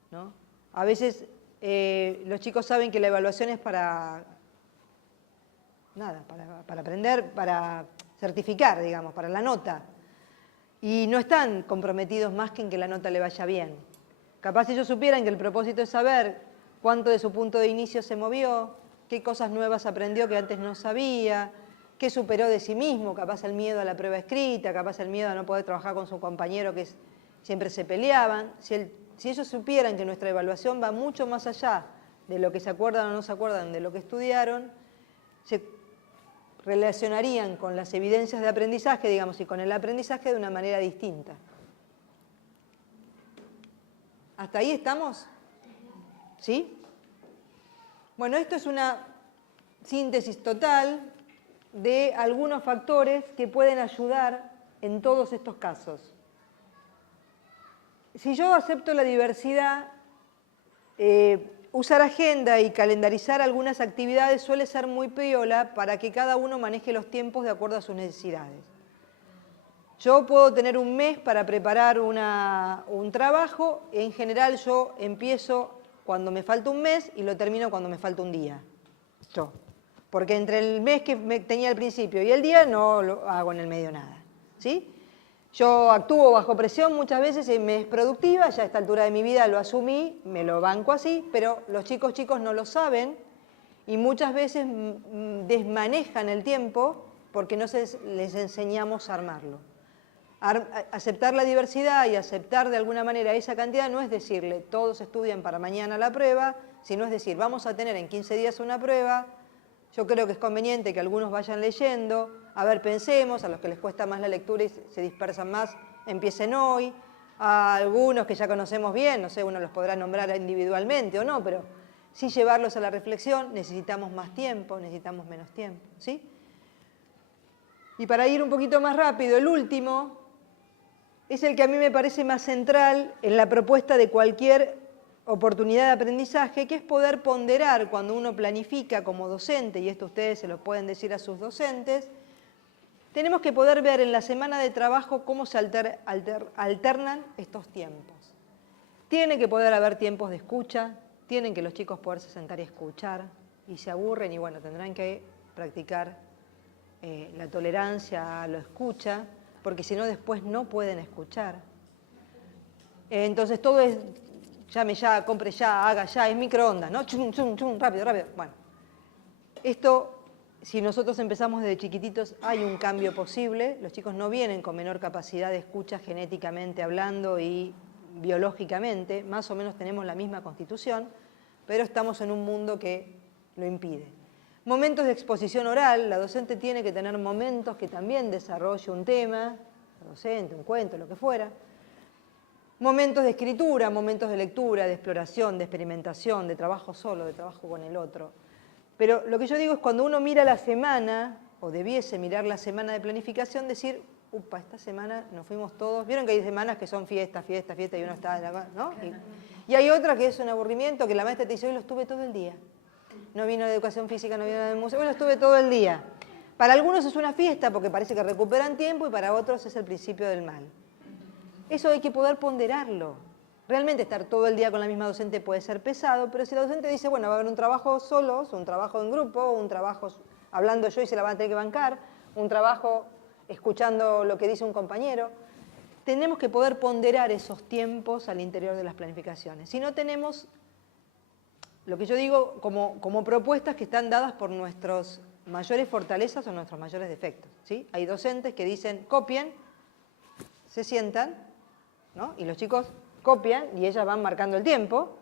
¿no? A veces los chicos saben que la evaluación es para aprender, para certificar, digamos, para la nota. Y no están comprometidos más que en que la nota le vaya bien. Capaz si ellos supieran que el propósito es saber cuánto de su punto de inicio se movió, qué cosas nuevas aprendió que antes no sabía, qué superó de sí mismo, capaz el miedo a la prueba escrita, capaz el miedo a no poder trabajar con su compañero que siempre se peleaban. Si ellos supieran que nuestra evaluación va mucho más allá de lo que se acuerdan o no se acuerdan de lo que estudiaron, se relacionarían con las evidencias de aprendizaje, digamos, y con el aprendizaje de una manera distinta. ¿Hasta ahí estamos? ¿Sí? Bueno, esto es una síntesis total de algunos factores que pueden ayudar en todos estos casos. Si yo acepto la diversidad, usar agenda y calendarizar algunas actividades suele ser muy piola para que cada uno maneje los tiempos de acuerdo a sus necesidades. Yo puedo tener un mes para preparar un trabajo, en general yo empiezo cuando me falta un mes y lo termino cuando me falta un día. Porque entre el mes que tenía al principio y el día no lo hago en el medio nada, ¿sí? Yo actúo bajo presión muchas veces y me es productiva, ya a esta altura de mi vida lo asumí, me lo banco así, pero los chicos no lo saben y muchas veces desmanejan el tiempo porque no les enseñamos a armarlo. Aceptar la diversidad y aceptar de alguna manera esa cantidad no es decirle todos estudian para mañana la prueba, sino es decir vamos a tener en 15 días una prueba, yo creo que es conveniente que algunos vayan leyendo, a ver, pensemos, a los que les cuesta más la lectura y se dispersan más, empiecen hoy, a algunos que ya conocemos bien, no sé, uno los podrá nombrar individualmente o no, pero sí llevarlos a la reflexión, necesitamos más tiempo, necesitamos menos tiempo, ¿sí? Y para ir un poquito más rápido, el último es el que a mí me parece más central en la propuesta de cualquier oportunidad de aprendizaje, que es poder ponderar cuando uno planifica como docente, y esto ustedes se lo pueden decir a sus docentes, tenemos que poder ver en la semana de trabajo cómo se alternan estos tiempos. Tiene que poder haber tiempos de escucha, tienen que los chicos poderse sentar y escuchar, y se aburren y bueno, tendrán que practicar la tolerancia a la escucha, porque si no después no pueden escuchar. Entonces todo es llame ya, compre ya, haga ya, es microondas, ¿no? Chum, chum, chum, rápido, rápido. Bueno, esto, si nosotros empezamos desde chiquititos, hay un cambio posible. Los chicos no vienen con menor capacidad de escucha genéticamente hablando y biológicamente, más o menos tenemos la misma constitución, pero estamos en un mundo que lo impide. Momentos de exposición oral, la docente tiene que tener momentos que también desarrolle un tema, la docente, un cuento, lo que fuera. Momentos de escritura, momentos de lectura, de exploración, de experimentación, de trabajo solo, de trabajo con el otro. Pero lo que yo digo es cuando uno mira la semana, o debiese mirar la semana de planificación, decir, upa, esta semana nos fuimos todos. Vieron que hay semanas que son fiesta, fiesta, fiesta, y uno está, ¿no? Y hay otra que es un aburrimiento, que la maestra te dice, hoy lo estuve todo el día. No vino de educación física, no vino de museo, hoy lo estuve todo el día. Para algunos es una fiesta porque parece que recuperan tiempo y para otros es el principio del mal. Eso hay que poder ponderarlo. Realmente estar todo el día con la misma docente puede ser pesado, pero si la docente dice, bueno, va a haber un trabajo solos, un trabajo en grupo, un trabajo hablando yo y se la van a tener que bancar, un trabajo escuchando lo que dice un compañero, tenemos que poder ponderar esos tiempos al interior de las planificaciones. Si no tenemos, lo que yo digo, como propuestas que están dadas por nuestras mayores fortalezas o nuestros mayores defectos, ¿sí? Hay docentes que dicen, copien, se sientan, ¿no? Y los chicos copian y ellas van marcando el tiempo.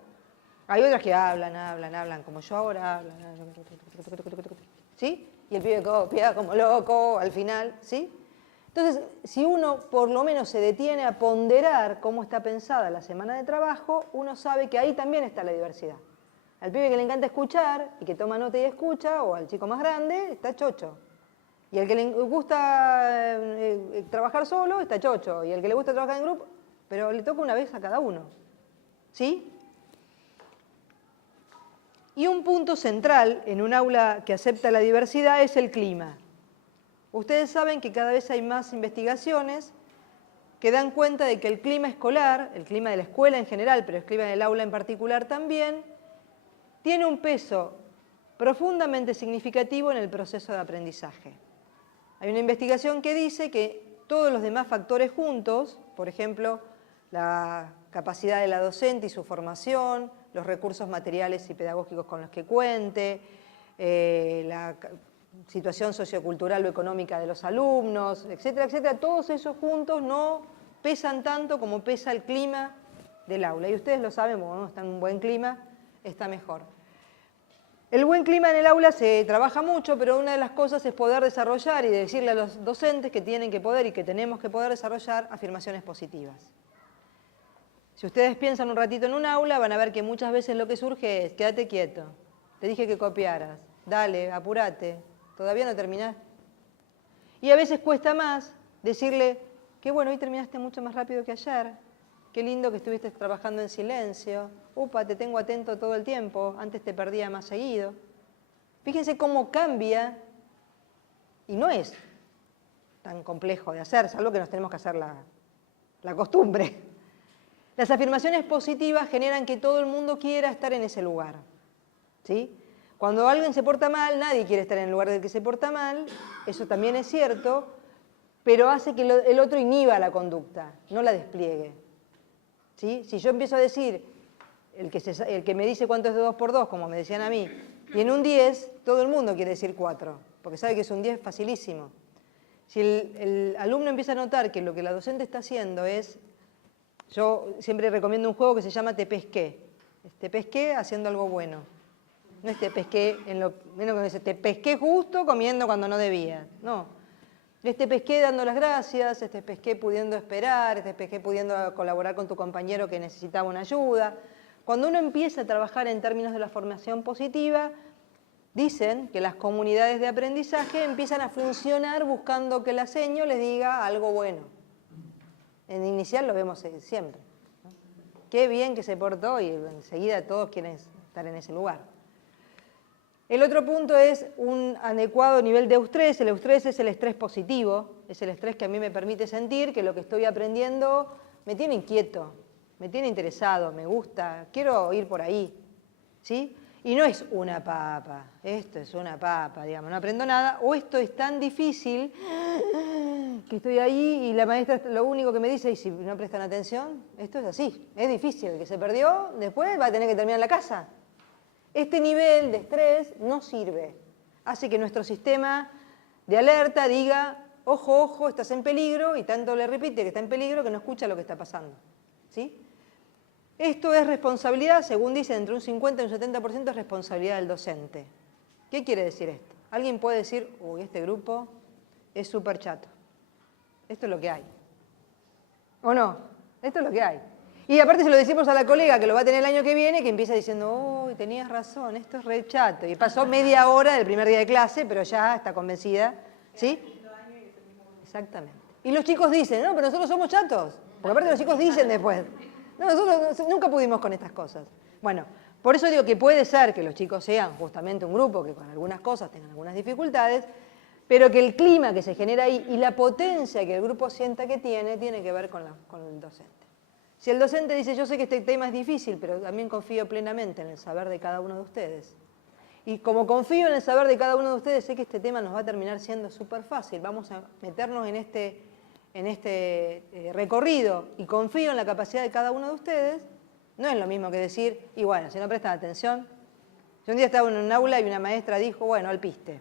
Hay otras que hablan, como yo ahora, ¿sí? Y el pibe copia como loco al final, ¿sí? Entonces, si uno por lo menos se detiene a ponderar cómo está pensada la semana de trabajo, uno sabe que ahí también está la diversidad. Al pibe que le encanta escuchar y que toma nota y escucha, o al chico más grande, está chocho. Y al que le gusta trabajar solo, está chocho. Y al que le gusta trabajar en grupo, pero le toca una vez a cada uno. ¿Sí? Y un punto central en un aula que acepta la diversidad es el clima. Ustedes saben que cada vez hay más investigaciones que dan cuenta de que el clima escolar, el clima de la escuela en general, pero el clima del aula en particular también, tiene un peso profundamente significativo en el proceso de aprendizaje. Hay una investigación que dice que todos los demás factores juntos, por ejemplo, la capacidad de la docente y su formación, los recursos materiales y pedagógicos con los que cuente, la situación sociocultural o económica de los alumnos, etcétera, etcétera, todos esos juntos no pesan tanto como pesa el clima del aula. Y ustedes lo saben, cuando uno está en un buen clima, está mejor. El buen clima en el aula se trabaja mucho, pero una de las cosas es poder desarrollar y decirle a los docentes que tienen que poder y que tenemos que poder desarrollar afirmaciones positivas. Si ustedes piensan un ratito en un aula, van a ver que muchas veces lo que surge es, quédate quieto, te dije que copiaras, dale, apurate, todavía no terminaste. Y a veces cuesta más decirle, qué bueno, hoy terminaste mucho más rápido que ayer, qué lindo que estuviste trabajando en silencio, upa, te tengo atento todo el tiempo, antes te perdía más seguido. Fíjense cómo cambia, y no es tan complejo de hacer, salvo que nos tenemos que hacer la costumbre. Las afirmaciones positivas generan que todo el mundo quiera estar en ese lugar, ¿sí? Cuando alguien se porta mal, nadie quiere estar en el lugar del que se porta mal, eso también es cierto, pero hace que el otro inhiba la conducta, no la despliegue. ¿Sí? Si yo empiezo a decir, el que me dice cuánto es de 2 por 2, como me decían a mí, y en un 10, todo el mundo quiere decir 4, porque sabe que es un 10 facilísimo. Si el alumno empieza a notar que lo que la docente está haciendo es, yo siempre recomiendo un juego que se llama Te pesqué. Te pesqué haciendo algo bueno. No es te pesqué, menos que dice, te pesqué justo comiendo cuando no debía. No. Te pesqué dando las gracias, te pesqué pudiendo esperar, te pesqué pudiendo colaborar con tu compañero que necesitaba una ayuda. Cuando uno empieza a trabajar en términos de la formación positiva, dicen que las comunidades de aprendizaje empiezan a funcionar buscando que la seño les diga algo bueno. En inicial lo vemos siempre, ¿no? Qué bien que se portó y enseguida todos quieren estar en ese lugar. El otro punto es un adecuado nivel de eustrés. El eustrés es el estrés positivo, es el estrés que a mí me permite sentir que lo que estoy aprendiendo me tiene inquieto, me tiene interesado, me gusta, quiero ir por ahí, ¿sí? Y no es una papa, esto es una papa, digamos, no aprendo nada, o esto es tan difícil que estoy ahí y la maestra lo único que me dice, y si no prestan atención, esto es así, es difícil, el que se perdió después va a tener que terminar en la casa. Este nivel de estrés no sirve, hace que nuestro sistema de alerta diga, ojo, ojo, estás en peligro, y tanto le repite que está en peligro que no escucha lo que está pasando, ¿sí? Esto es responsabilidad, según dicen, entre un 50 y un 70% es responsabilidad del docente. ¿Qué quiere decir esto? Alguien puede decir, uy, este grupo es súper chato. Esto es lo que hay. ¿O no? Esto es lo que hay. Y aparte se lo decimos a la colega que lo va a tener el año que viene, que empieza diciendo, uy, tenías razón, esto es re chato. Y pasó media hora del primer día de clase, pero ya está convencida, ¿sí? Exactamente. Y los chicos dicen, no, pero nosotros somos chatos. Porque aparte los chicos dicen después. No, nosotros nunca pudimos con estas cosas. Bueno, por eso digo que puede ser que los chicos sean justamente un grupo que con algunas cosas tengan algunas dificultades, pero que el clima que se genera ahí y la potencia que el grupo sienta que tiene que ver con el docente. Si el docente dice, yo sé que este tema es difícil, pero también confío plenamente en el saber de cada uno de ustedes. Y como confío en el saber de cada uno de ustedes, sé que este tema nos va a terminar siendo súper fácil. Vamos a meternos en este recorrido y confío en la capacidad de cada uno de ustedes. No es lo mismo que decir, y bueno, si no prestan atención. Yo un día estaba en un aula y una maestra dijo, bueno, alpiste.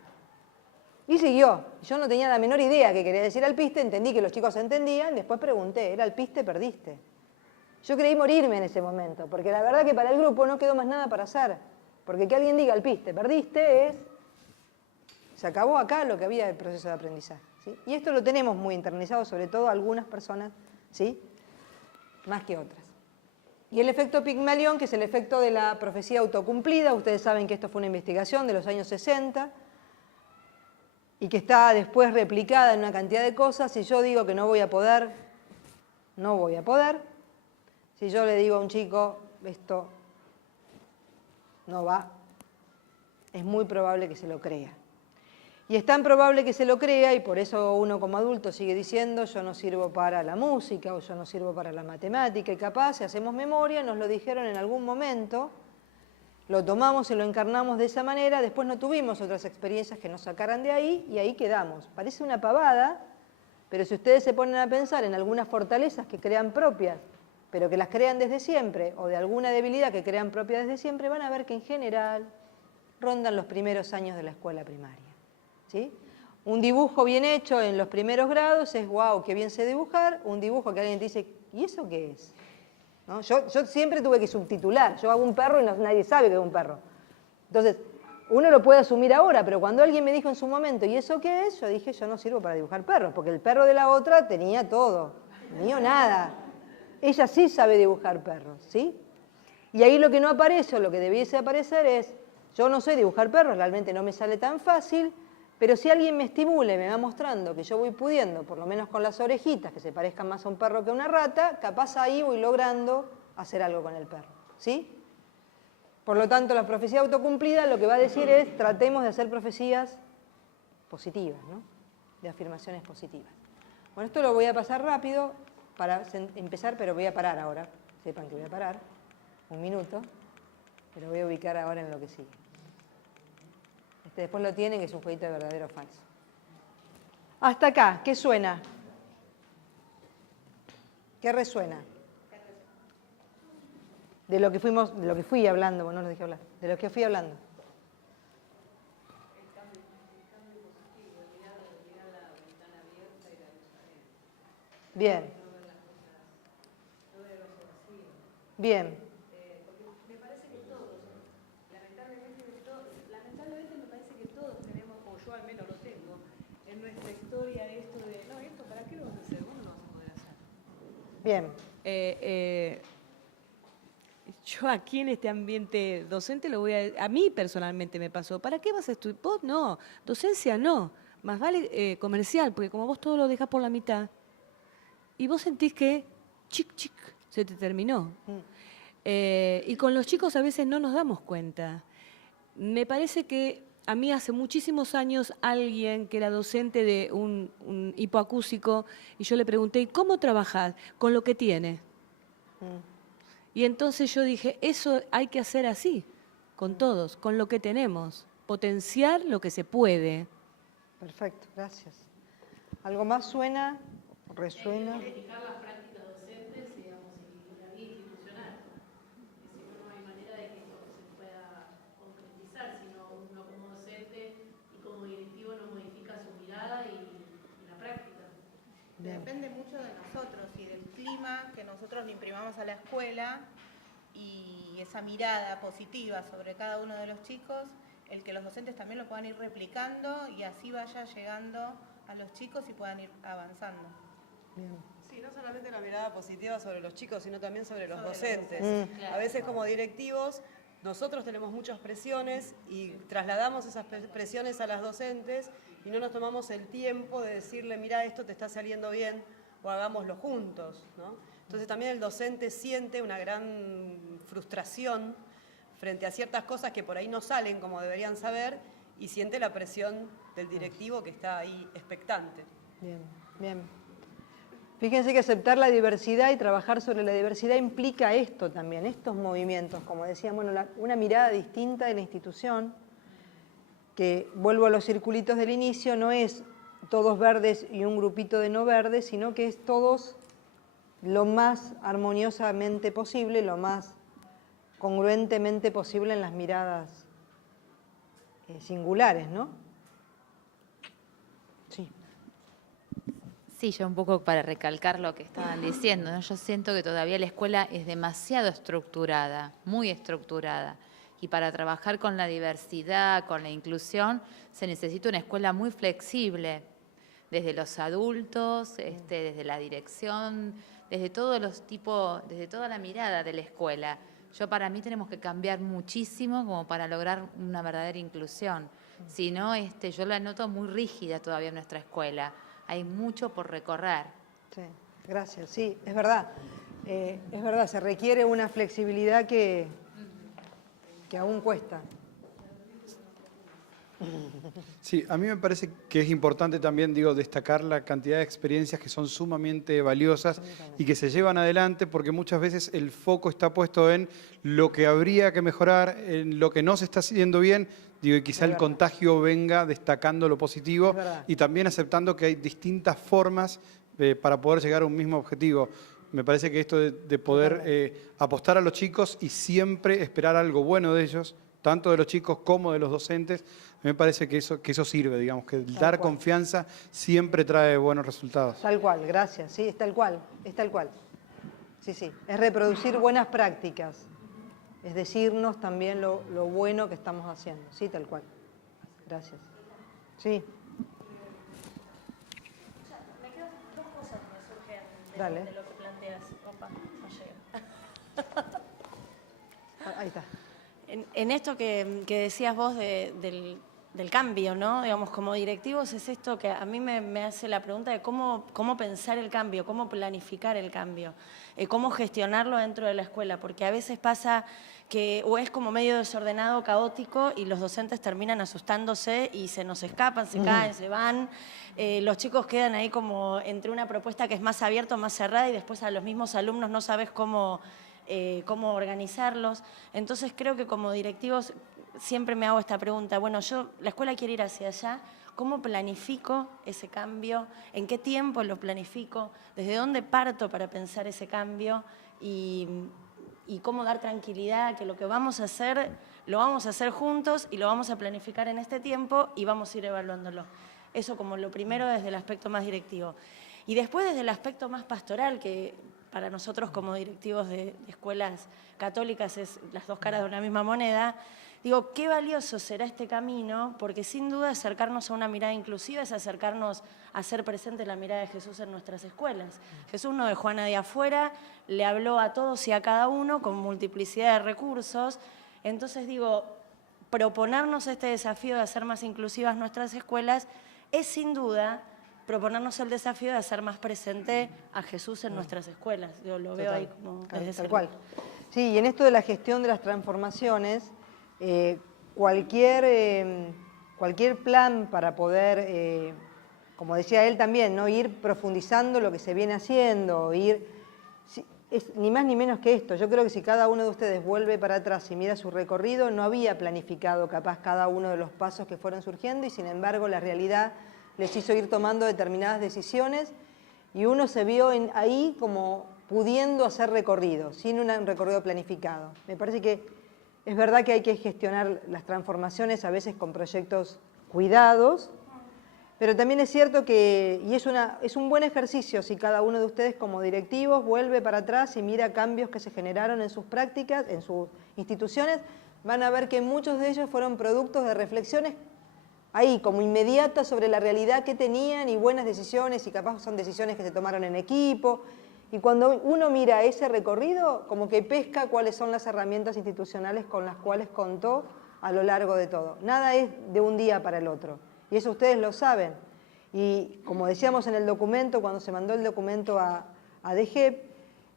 Y siguió. Yo no tenía la menor idea qué quería decir alpiste, entendí que los chicos entendían, después pregunté, ¿era alpiste, perdiste? Yo creí morirme en ese momento, porque la verdad que para el grupo no quedó más nada para hacer. Porque que alguien diga alpiste, perdiste, se acabó acá lo que había del proceso de aprendizaje, ¿sí? Y esto lo tenemos muy internalizado, sobre todo algunas personas, ¿sí? Más que otras. Y el efecto Pigmalión, que es el efecto de la profecía autocumplida. Ustedes saben que esto fue una investigación de los años 60 y que está después replicada en una cantidad de cosas. Si yo digo que no voy a poder, no voy a poder. Si yo le digo a un chico, esto no va, es muy probable que se lo crea. Y es tan probable que se lo crea, y por eso uno como adulto sigue diciendo, yo no sirvo para la música o yo no sirvo para la matemática, y capaz, si hacemos memoria, nos lo dijeron en algún momento, lo tomamos y lo encarnamos de esa manera, después no tuvimos otras experiencias que nos sacaran de ahí, y ahí quedamos. Parece una pavada, pero si ustedes se ponen a pensar en algunas fortalezas que crean propias, pero que las crean desde siempre, o de alguna debilidad que crean propia desde siempre, van a ver que en general rondan los primeros años de la escuela primaria, ¿sí? Un dibujo bien hecho en los primeros grados es, wow, qué bien sé dibujar. Un dibujo que alguien te dice, ¿y eso qué es? ¿No? Yo siempre tuve que subtitular. Yo hago un perro y nadie sabe que es un perro. Entonces, uno lo puede asumir ahora, pero cuando alguien me dijo en su momento, ¿y eso qué es? Yo dije, yo no sirvo para dibujar perros, porque el perro de la otra tenía todo, mío nada. Ella sí sabe dibujar perros, ¿sí? Y ahí lo que no aparece, o lo que debiese aparecer es, yo no sé dibujar perros, realmente no me sale tan fácil, pero si alguien me estimula y me va mostrando que yo voy pudiendo, por lo menos con las orejitas, que se parezcan más a un perro que a una rata, capaz ahí voy logrando hacer algo con el perro, ¿sí? Por lo tanto, la profecía autocumplida lo que va a decir es, tratemos de hacer profecías positivas, ¿no? De afirmaciones positivas. Bueno, esto lo voy a pasar rápido para empezar, pero voy a parar ahora. Sepan que voy a parar, un minuto, pero voy a ubicar ahora en lo que sigue. Después lo tienen, que es un jueguito de verdadero o falso. Hasta acá, ¿qué suena? ¿Qué resuena? De lo que fui hablando, bueno, no lo dejé hablar, de lo que fui hablando. El cambio positivo, el mirar la ventana abierta y la luz adentro. Bien. No ver los vacíos. Bien. Porque me parece que todos, lamentablemente me parece que todos tenemos, o yo al menos lo tengo, en nuestra historia esto de, no, esto ¿para qué lo vas a hacer? Vos no lo vas a poder hacer. Bien. Yo aquí en este ambiente docente a mí personalmente me pasó, ¿para qué vas a estudiar? Vos no, docencia no, más vale comercial, porque como vos todo lo dejás por la mitad, y vos sentís que, chic, se te terminó. Y con los chicos a veces no nos damos cuenta. Me parece que a mí hace muchísimos años alguien que era docente de un hipoacústico, y yo le pregunté, ¿y cómo trabajás? Con lo que tiene. Y entonces yo dije, eso hay que hacer así, con todos, con lo que tenemos, potenciar lo que se puede. Perfecto, gracias. ¿Algo más suena? ¿Resuena? Verificar las prácticas docentes, digamos, y la vida institucional. Si no, no hay manera de que esto se pueda concretizar, si no uno como docente y como directivo no modifica su mirada y la práctica. Bien. Depende mucho de nosotros y del clima que nosotros le imprimamos a la escuela y esa mirada positiva sobre cada uno de los chicos, el que los docentes también lo puedan ir replicando y así vaya llegando a los chicos y puedan ir avanzando. Bien. Sí, no solamente la mirada positiva sobre los chicos, sino también sobre los Sobre los docentes. docentes, A veces como directivos, nosotros tenemos muchas presiones y trasladamos esas presiones a las docentes y no nos tomamos el tiempo de decirle, mira, esto te está saliendo bien o hagámoslo juntos, ¿no? Entonces también el docente siente una gran frustración frente a ciertas cosas que por ahí no salen como deberían saber y siente la presión del directivo que está ahí expectante. Bien, bien. Fíjense que aceptar la diversidad y trabajar sobre la diversidad implica esto también, estos movimientos, como decíamos, bueno, una mirada distinta de la institución, que vuelvo a los circulitos del inicio, no es todos verdes y un grupito de no verdes, sino que es todos lo más armoniosamente posible, lo más congruentemente posible en las miradas singulares, ¿no? Sí. Sí, yo un poco para recalcar lo que estaban diciendo, ¿no? Yo siento que todavía la escuela es demasiado estructurada, muy estructurada. Y para trabajar con la diversidad, con la inclusión, se necesita una escuela muy flexible, desde los adultos, desde la dirección, desde todos los tipos, desde toda la mirada de la escuela. Para mí tenemos que cambiar muchísimo como para lograr una verdadera inclusión. Si no, yo la noto muy rígida todavía en nuestra escuela. Hay mucho por recorrer. Sí, gracias. Sí, es verdad. Es verdad, se requiere una flexibilidad que aún cuesta. Sí, a mí me parece que es importante también, destacar la cantidad de experiencias que son sumamente valiosas y que se llevan adelante porque muchas veces el foco está puesto en lo que habría que mejorar, en lo que no se está haciendo bien, y quizá el contagio venga destacando lo positivo y también aceptando que hay distintas formas para poder llegar a un mismo objetivo. Me parece que esto de poder apostar a los chicos y siempre esperar algo bueno de ellos, tanto de los chicos como de los docentes, me parece que eso sirve, digamos, que dar confianza siempre trae buenos resultados. Tal cual, gracias, sí, es tal cual, es tal cual. Sí, sí, es reproducir buenas prácticas, es decirnos también lo bueno que estamos haciendo, sí, tal cual. Gracias. Sí. Me quedan dos cosas que me surgen Dale. de lo que planteas. Opa, no llega. Ahí está. En esto que decías vos del cambio, ¿no? Digamos, como directivos es esto que a mí me hace la pregunta de cómo pensar el cambio, cómo planificar el cambio, cómo gestionarlo dentro de la escuela, porque a veces pasa que o es como medio desordenado, caótico, y los docentes terminan asustándose y se nos escapan, se caen, se van. Los chicos quedan ahí como entre una propuesta que es más abierta o más cerrada y después a los mismos alumnos no sabes cómo organizarlos. Entonces creo que como directivos siempre me hago esta pregunta, bueno, la escuela quiere ir hacia allá, ¿cómo planifico ese cambio? ¿En qué tiempo lo planifico? ¿Desde dónde parto para pensar ese cambio? Y cómo dar tranquilidad, que lo que vamos a hacer, lo vamos a hacer juntos y lo vamos a planificar en este tiempo y vamos a ir evaluándolo. Eso como lo primero desde el aspecto más directivo. Y después desde el aspecto más pastoral, que para nosotros como directivos de escuelas católicas es las dos caras de una misma moneda, digo, qué valioso será este camino, porque sin duda acercarnos a una mirada inclusiva es acercarnos a hacer presente la mirada de Jesús en nuestras escuelas. Jesús no dejó a nadie afuera, le habló a todos y a cada uno con multiplicidad de recursos. Entonces digo, proponernos este desafío de hacer más inclusivas nuestras escuelas es sin duda proponernos el desafío de hacer más presente a Jesús en nuestras escuelas. Yo lo veo ahí como desde tal cual. Sí, y en esto de la gestión de las transformaciones, cualquier plan para poder, como decía él también, ¿no? Ir profundizando lo que se viene haciendo, es ni más ni menos que esto. Yo creo que si cada uno de ustedes vuelve para atrás y mira su recorrido, no había planificado capaz cada uno de los pasos que fueron surgiendo y sin embargo la realidad les hizo ir tomando determinadas decisiones y uno se vio ahí como pudiendo hacer recorrido, sin un recorrido planificado. Me parece que es verdad que hay que gestionar las transformaciones a veces con proyectos cuidados, pero también es cierto que, y es un buen ejercicio si cada uno de ustedes como directivos vuelve para atrás y mira cambios que se generaron en sus prácticas, en sus instituciones, van a ver que muchos de ellos fueron productos de reflexiones ahí, como inmediatas sobre la realidad que tenían y buenas decisiones, y capaz son decisiones que se tomaron en equipo. Y cuando uno mira ese recorrido, como que pesca cuáles son las herramientas institucionales con las cuales contó a lo largo de todo. Nada es de un día para el otro. Y eso ustedes lo saben. Y como decíamos en el documento, cuando se mandó el documento a DGEP,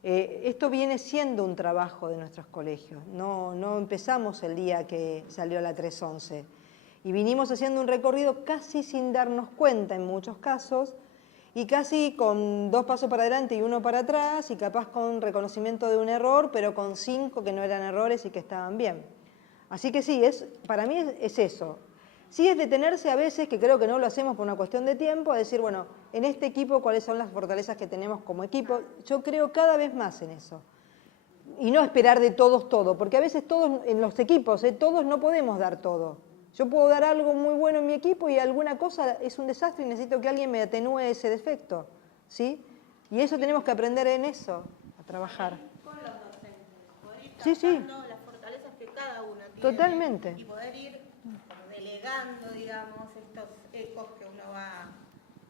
esto viene siendo un trabajo de nuestros colegios. No empezamos el día que salió la 311. Y vinimos haciendo un recorrido casi sin darnos cuenta en muchos casos, y casi con 2 pasos para adelante y 1 para atrás, y capaz con reconocimiento de un error, pero con 5 que no eran errores y que estaban bien. Así que sí, para mí es eso. Sí es detenerse a veces, que creo que no lo hacemos por una cuestión de tiempo, a decir, bueno, en este equipo, ¿cuáles son las fortalezas que tenemos como equipo? Yo creo cada vez más en eso. Y no esperar de todos todo, porque a veces todos, en los equipos, todos no podemos dar todo. Yo puedo dar algo muy bueno en mi equipo y alguna cosa es un desastre y necesito que alguien me atenúe ese defecto, ¿sí? Y eso tenemos que aprender en eso, a trabajar. Con los docentes, poder ir Sí, sí. trabajando las fortalezas que cada uno tiene. Totalmente. Y poder ir como delegando, digamos, estos ecos que uno va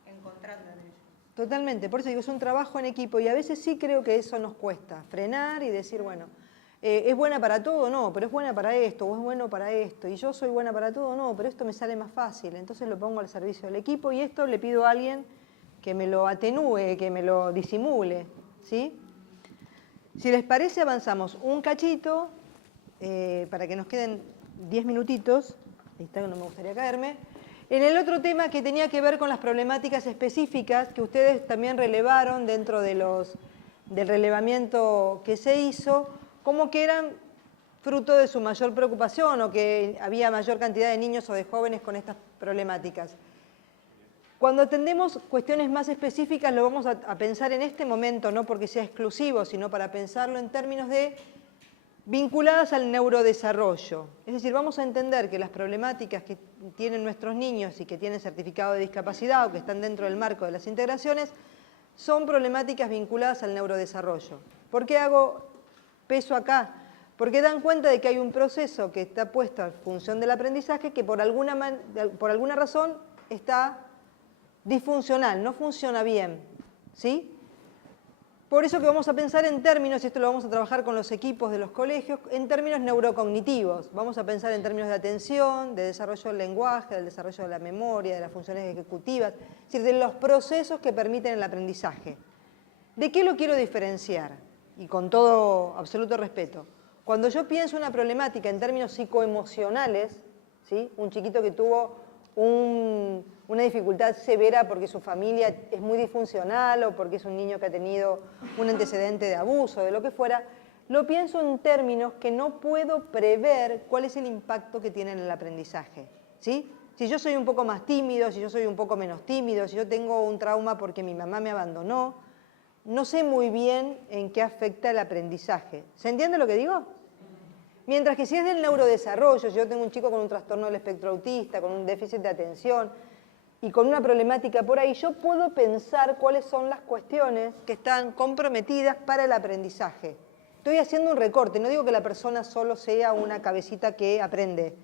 encontrando en ellos. Totalmente, por eso digo, es un trabajo en equipo y a veces sí creo que eso nos cuesta, frenar y decir, bueno, ¿es buena para todo? No, pero es buena para esto, o es bueno para esto, y yo soy buena para todo, no, pero esto me sale más fácil, entonces lo pongo al servicio del equipo y esto le pido a alguien que me lo atenúe, que me lo disimule, ¿sí? Si les parece, avanzamos un cachito, para que nos queden 10 minutitos, ahí está, no me gustaría caerme, en el otro tema que tenía que ver con las problemáticas específicas que ustedes también relevaron dentro de del relevamiento que se hizo, como que eran fruto de su mayor preocupación o que había mayor cantidad de niños o de jóvenes con estas problemáticas. Cuando atendemos cuestiones más específicas lo vamos a pensar en este momento, no porque sea exclusivo, sino para pensarlo en términos de vinculadas al neurodesarrollo. Es decir, vamos a entender que las problemáticas que tienen nuestros niños y que tienen certificado de discapacidad o que están dentro del marco de las integraciones son problemáticas vinculadas al neurodesarrollo. ¿Por qué hago peso acá? Porque dan cuenta de que hay un proceso que está puesto en función del aprendizaje que por alguna razón está disfuncional, no funciona bien, ¿sí? Por eso que vamos a pensar en términos, y esto lo vamos a trabajar con los equipos de los colegios, en términos neurocognitivos. Vamos a pensar en términos de atención, de desarrollo del lenguaje, del desarrollo de la memoria, de las funciones ejecutivas, es decir, de los procesos que permiten el aprendizaje. ¿De qué lo quiero diferenciar? Y con todo absoluto respeto. Cuando yo pienso una problemática en términos psicoemocionales, ¿sí? Un chiquito que tuvo una dificultad severa porque su familia es muy disfuncional o porque es un niño que ha tenido un antecedente de abuso, de lo que fuera, lo pienso en términos que no puedo prever cuál es el impacto que tiene en el aprendizaje, ¿sí? Si yo soy un poco más tímido, si yo soy un poco menos tímido, si yo tengo un trauma porque mi mamá me abandonó, no sé muy bien en qué afecta el aprendizaje. ¿Se entiende lo que digo? Mientras que si es del neurodesarrollo, si yo tengo un chico con un trastorno del espectro autista, con un déficit de atención y con una problemática por ahí, yo puedo pensar cuáles son las cuestiones que están comprometidas para el aprendizaje. Estoy haciendo un recorte, no digo que la persona solo sea una cabecita que aprende,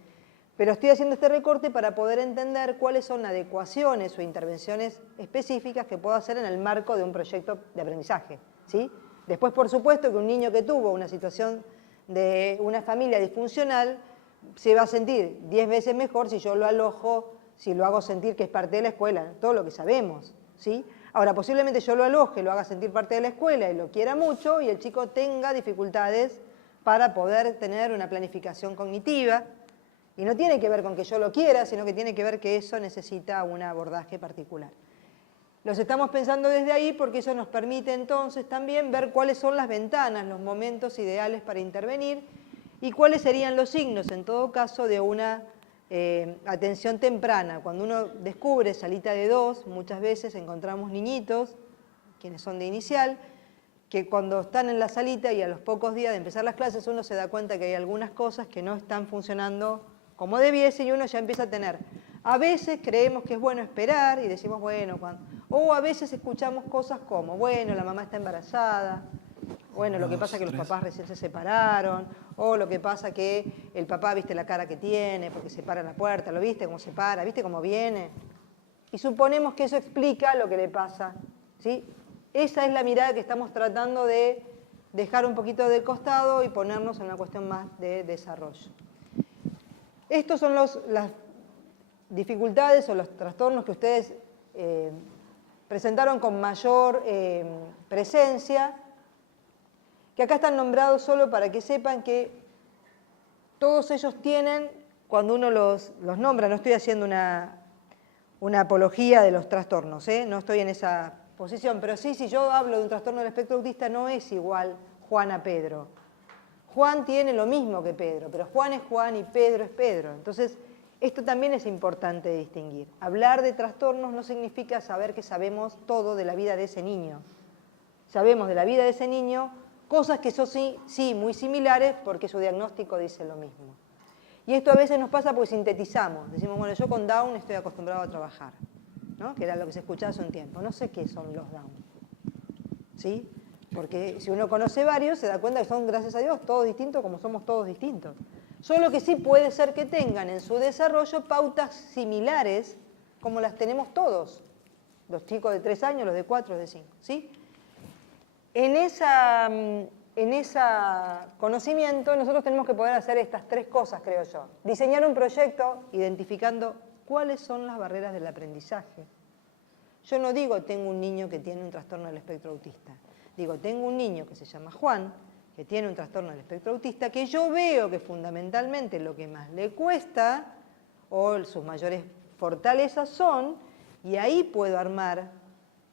pero estoy haciendo este recorte para poder entender cuáles son adecuaciones o intervenciones específicas que puedo hacer en el marco de un proyecto de aprendizaje, ¿sí? Después, por supuesto, que un niño que tuvo una situación de una familia disfuncional se va a sentir 10 veces mejor si yo lo alojo, si lo hago sentir que es parte de la escuela, todo lo que sabemos, ¿sí? Ahora, posiblemente yo lo aloje, lo haga sentir parte de la escuela y lo quiera mucho y el chico tenga dificultades para poder tener una planificación cognitiva Y no tiene que ver con que yo lo quiera, sino que tiene que ver que eso necesita un abordaje particular. Los estamos pensando desde ahí porque eso nos permite entonces también ver cuáles son las ventanas, los momentos ideales para intervenir y cuáles serían los signos, en todo caso, de una atención temprana. Cuando uno descubre salita de 2, muchas veces encontramos niñitos, quienes son de inicial, que cuando están en la salita y a los pocos días de empezar las clases uno se da cuenta que hay algunas cosas que no están funcionando como debiese y uno ya empieza a tener. A veces creemos que es bueno esperar y decimos, bueno, o a veces escuchamos cosas como, bueno, la mamá está embarazada, bueno, lo que pasa es que los papás recién se separaron, o lo que pasa que el papá, viste la cara que tiene, porque se para en la puerta, ¿lo viste cómo se para? ¿Viste cómo viene? Y suponemos que eso explica lo que le pasa, ¿sí? Esa es la mirada que estamos tratando de dejar un poquito de costado y ponernos en una cuestión más de desarrollo. Estos son las dificultades o los trastornos que ustedes presentaron con mayor presencia, que acá están nombrados solo para que sepan que todos ellos tienen, cuando uno los nombra, no estoy haciendo una apología de los trastornos, no estoy en esa posición, pero sí, si yo hablo de un trastorno del espectro autista, no es igual Juan a Pedro. Juan tiene lo mismo que Pedro, pero Juan es Juan y Pedro es Pedro. Entonces, esto también es importante de distinguir. Hablar de trastornos no significa saber que sabemos todo de la vida de ese niño. Sabemos de la vida de ese niño cosas que son sí muy similares porque su diagnóstico dice lo mismo. Y esto a veces nos pasa porque sintetizamos. Decimos, bueno, yo con Down estoy acostumbrado a trabajar, ¿no? Que era lo que se escuchaba hace un tiempo. No sé qué son los Down, ¿sí? Porque si uno conoce varios, se da cuenta que son, gracias a Dios, todos distintos como somos todos distintos. Solo que sí puede ser que tengan en su desarrollo pautas similares como las tenemos todos. Los chicos de 3 años, los de 4, los de 5, ¿sí? En ese conocimiento nosotros tenemos que poder hacer estas 3 cosas, creo yo. Diseñar un proyecto identificando cuáles son las barreras del aprendizaje. Yo no digo tengo un niño que tiene un trastorno del espectro autista. Digo, tengo un niño que se llama Juan, que tiene un trastorno del espectro autista, que yo veo que fundamentalmente lo que más le cuesta o sus mayores fortalezas son, y ahí puedo armar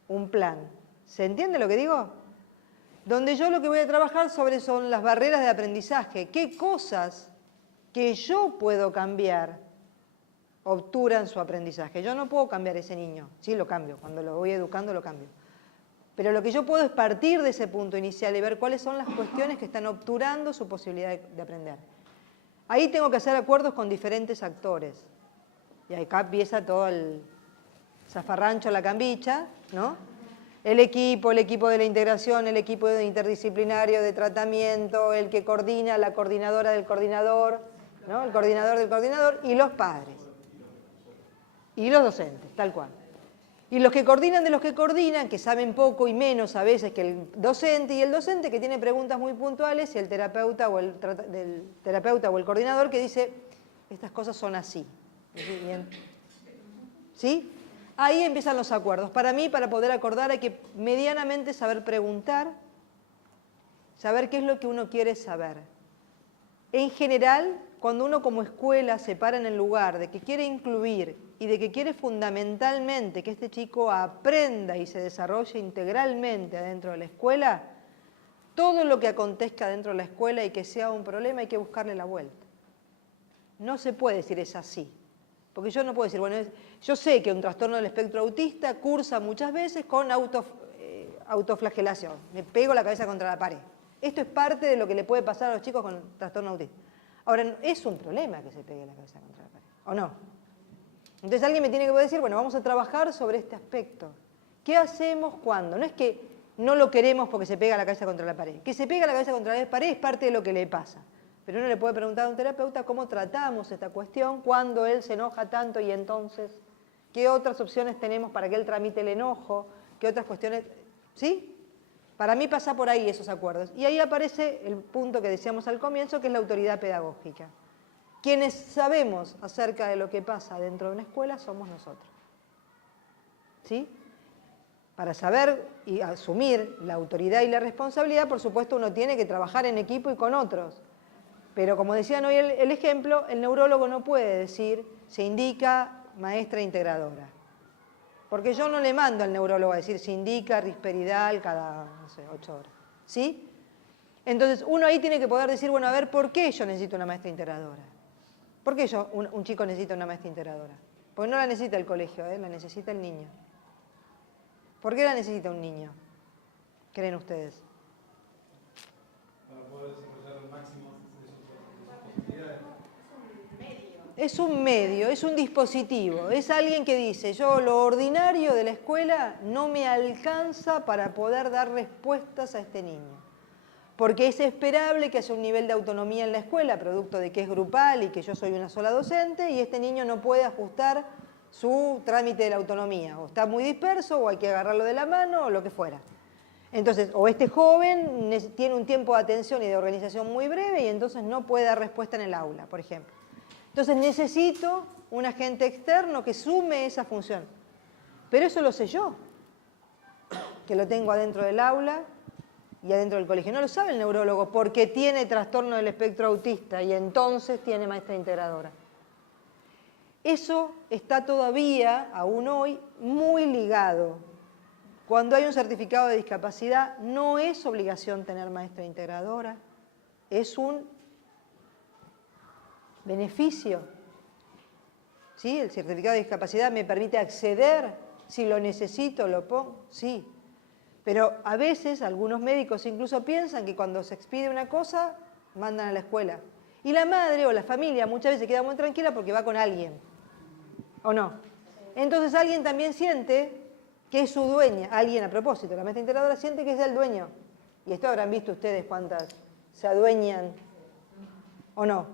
un plan. ¿Se entiende lo que digo? Donde yo lo que voy a trabajar sobre son las barreras de aprendizaje. ¿Qué cosas que yo puedo cambiar obturan su aprendizaje? Yo no puedo cambiar a ese niño. Sí, lo cambio. Cuando lo voy educando, lo cambio. Pero lo que yo puedo es partir de ese punto inicial y ver cuáles son las cuestiones que están obturando su posibilidad de aprender. Ahí tengo que hacer acuerdos con diferentes actores. Y acá empieza todo el zafarrancho, la cambicha, ¿no? El equipo de la integración, el equipo interdisciplinario de tratamiento, el que coordina, la coordinadora del coordinador, ¿no? El coordinador del coordinador y los padres. Y los docentes, tal cual. Y los que coordinan de los que coordinan, que saben poco y menos a veces que el docente, y el docente que tiene preguntas muy puntuales, y el terapeuta o el coordinador que dice, estas cosas son así. ¿Sí? Ahí empiezan los acuerdos. Para mí, para poder acordar, hay que medianamente saber preguntar, saber qué es lo que uno quiere saber. En general, cuando uno como escuela se para en el lugar de que quiere incluir y de que quiere fundamentalmente que este chico aprenda y se desarrolle integralmente adentro de la escuela, todo lo que acontezca dentro de la escuela y que sea un problema hay que buscarle la vuelta. No se puede decir es así. Porque yo no puedo decir, bueno, yo sé que un trastorno del espectro autista cursa muchas veces con autoflagelación. Me pego la cabeza contra la pared. Esto es parte de lo que le puede pasar a los chicos con trastorno autista. Ahora, es un problema que se pegue la cabeza contra la pared, ¿o no? Entonces alguien me tiene que decir, bueno, vamos a trabajar sobre este aspecto. ¿Qué hacemos cuando? No es que no lo queremos porque se pega la cabeza contra la pared. Que se pega la cabeza contra la pared es parte de lo que le pasa. Pero uno le puede preguntar a un terapeuta cómo tratamos esta cuestión cuando él se enoja tanto y entonces, ¿qué otras opciones tenemos para que él tramite el enojo? ¿Qué otras cuestiones? ¿Sí? Para mí pasa por ahí esos acuerdos. Y ahí aparece el punto que decíamos al comienzo, que es la autoridad pedagógica. Quienes sabemos acerca de lo que pasa dentro de una escuela somos nosotros. ¿Sí? Para saber y asumir la autoridad y la responsabilidad, por supuesto, uno tiene que trabajar en equipo y con otros. Pero como decían hoy el ejemplo, el neurólogo no puede decir, se indica maestra integradora. Porque yo no le mando al neurólogo a decir, se indica risperidal cada, no sé, 8 horas. ¿Sí? Entonces, uno ahí tiene que poder decir, bueno, a ver, ¿por qué yo necesito una maestra integradora? ¿Por qué un chico necesita una maestra integradora? Porque no la necesita el colegio, la necesita el niño. ¿Por qué la necesita un niño? ¿Creen ustedes? Para poder desarrollar al máximo de sus posibilidades. Es un medio, es un dispositivo, es alguien que dice, yo lo ordinario de la escuela no me alcanza para poder dar respuestas a este niño. Porque es esperable que haya un nivel de autonomía en la escuela, producto de que es grupal y que yo soy una sola docente, y este niño no puede ajustar su trámite de la autonomía. O está muy disperso, o hay que agarrarlo de la mano, o lo que fuera. Entonces, o este joven tiene un tiempo de atención y de organización muy breve y entonces no puede dar respuesta en el aula, por ejemplo. Entonces necesito un agente externo que sume esa función. Pero eso lo sé yo, que lo tengo adentro del aula y adentro del colegio. No lo sabe el neurólogo porque tiene trastorno del espectro autista y entonces tiene maestra integradora. Eso está todavía, aún hoy, muy ligado. Cuando hay un certificado de discapacidad, no es obligación tener maestra integradora, es un beneficio. ¿Sí? El certificado de discapacidad me permite acceder, si lo necesito, lo pongo, sí. Pero a veces algunos médicos incluso piensan que cuando se expide una cosa, mandan a la escuela. Y la madre o la familia muchas veces queda muy tranquila porque va con alguien, ¿o no? Entonces alguien también siente que es su dueña, alguien a propósito, la maestra integradora siente que es el dueño. Y esto habrán visto ustedes cuántas se adueñan, ¿o no?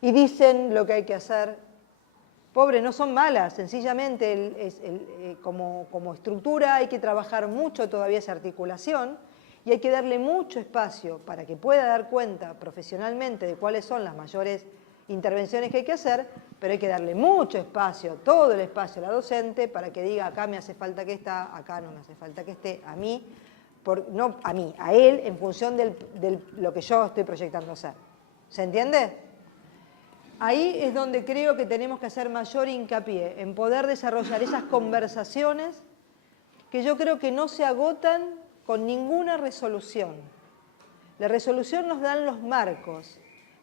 Y dicen lo que hay que hacer. Pobre, no son malas, sencillamente como estructura hay que trabajar mucho todavía esa articulación y hay que darle mucho espacio para que pueda dar cuenta profesionalmente de cuáles son las mayores intervenciones que hay que hacer, pero hay que darle mucho espacio, todo el espacio a la docente para que diga acá me hace falta que está, acá no me hace falta que esté, a mí, no a mí, a él en función de lo que yo estoy proyectando hacer. ¿Se entiende? Ahí es donde creo que tenemos que hacer mayor hincapié, en poder desarrollar esas conversaciones que yo creo que no se agotan con ninguna resolución. La resolución nos dan los marcos,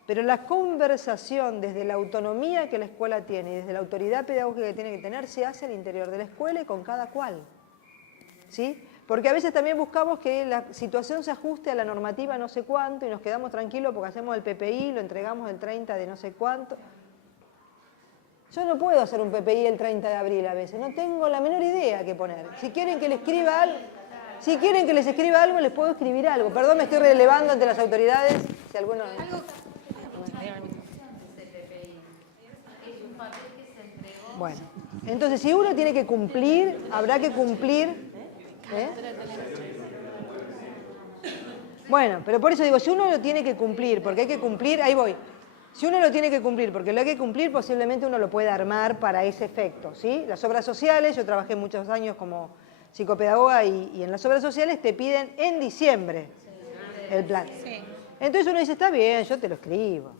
pero la conversación desde la autonomía que la escuela tiene y desde la autoridad pedagógica que tiene que tener se hace al interior de la escuela y con cada cual. ¿Sí? Porque a veces también buscamos que la situación se ajuste a la normativa no sé cuánto y nos quedamos tranquilos porque hacemos el PPI, lo entregamos el 30 de no sé cuánto. Yo no puedo hacer un PPI el 30 de abril a veces, no tengo la menor idea qué poner. Si quieren que les escriba algo, les puedo escribir algo. Perdón, me estoy relevando ante las autoridades. Si alguno... Bueno, entonces si uno tiene que cumplir, habrá que cumplir. Bueno, pero por eso digo, si uno lo tiene que cumplir, porque hay que cumplir, ahí voy. Si uno lo tiene que cumplir, porque lo hay que cumplir, posiblemente uno lo puede armar para ese efecto, ¿sí? Las obras sociales, yo trabajé muchos años como psicopedagoga y en las obras sociales te piden en diciembre el plan. Entonces uno dice, está bien, yo te lo escribo.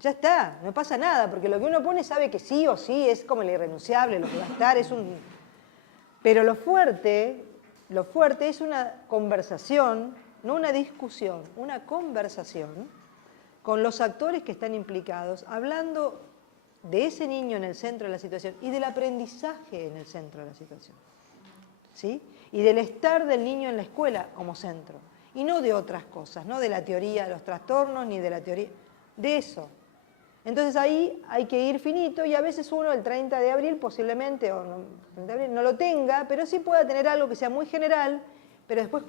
Ya está, no pasa nada, porque lo que uno pone sabe que sí o sí, es como el irrenunciable, lo que va a estar, es un... Pero lo fuerte es una conversación, no una discusión, una conversación con los actores que están implicados, hablando de ese niño en el centro de la situación y del aprendizaje en el centro de la situación, ¿sí? Y del estar del niño en la escuela como centro, y no de otras cosas, no de la teoría de los trastornos, ni de la teoría, de eso. Entonces ahí hay que ir finito y a veces uno el 30 de abril posiblemente no lo tenga, pero sí pueda tener algo que sea muy general, pero después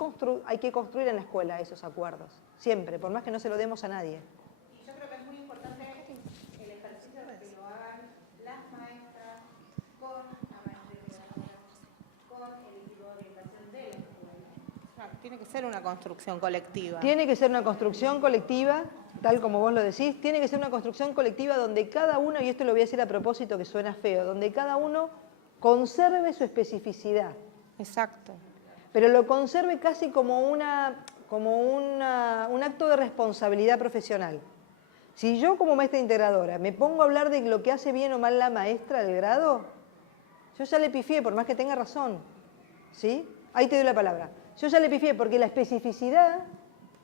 hay que construir en la escuela esos acuerdos, siempre, por más que no se lo demos a nadie. Y yo creo que es muy importante el ejercicio de que lo hagan las maestras con la maestra, con el equipo de orientación de la escuela. Tiene que ser una construcción colectiva. Tiene que ser una construcción colectiva, tal como vos lo decís, tiene que ser una construcción colectiva donde cada uno, y esto lo voy a decir a propósito que suena feo, donde cada uno conserve su especificidad. Exacto. Pero lo conserve casi como como un acto de responsabilidad profesional. Si yo como maestra integradora me pongo a hablar de lo que hace bien o mal la maestra del grado, yo ya le pifié, por más que tenga razón. ¿Sí? Ahí te doy la palabra. Yo ya le pifié porque la especificidad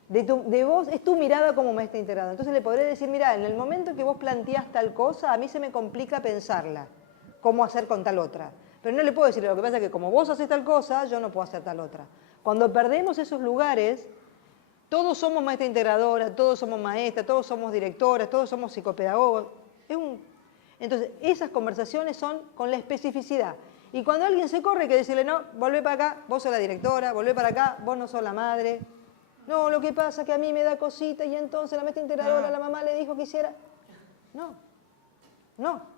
de vos es tu mirada como maestra integradora. Entonces le podré decir, mira, en el momento que vos planteás tal cosa, a mí se me complica pensarla, cómo hacer con tal otra. Pero no le puedo decir, lo que pasa es que como vos haces tal cosa, yo no puedo hacer tal otra. Cuando perdemos esos lugares, todos somos maestra integradora, todos somos maestras, todos somos directoras, todos somos psicopedagogos. Entonces, esas conversaciones son con la especificidad. Y cuando alguien se corre, hay que decirle, no, volvé para acá, vos sos la directora, volvé para acá, vos no sos la madre. No, lo que pasa es que a mí me da cosita y entonces la maestra integradora, la mamá le dijo que hiciera. No,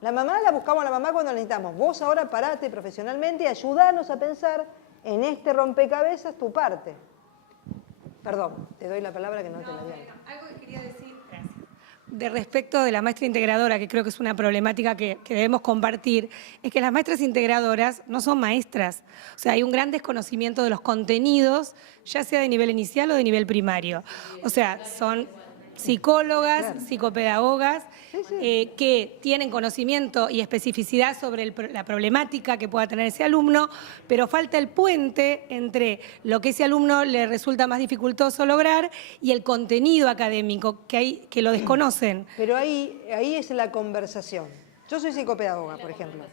la mamá la buscamos a la mamá cuando la necesitamos. Vos ahora parate profesionalmente y ayudanos a pensar en este rompecabezas tu parte. Perdón, te doy la palabra que no te la di. Algo que quería decir, gracias. De respecto de la maestra integradora, que creo que es una problemática que debemos compartir, es que las maestras integradoras no son maestras. O sea, hay un gran desconocimiento de los contenidos, ya sea de nivel inicial o de nivel primario. O sea, son psicólogas, psicopedagogas, que tienen conocimiento y especificidad sobre la problemática que pueda tener ese alumno, pero falta el puente entre lo que ese alumno le resulta más dificultoso lograr y el contenido académico, que lo desconocen. Pero ahí es la conversación. Yo soy psicopedagoga, por ejemplo.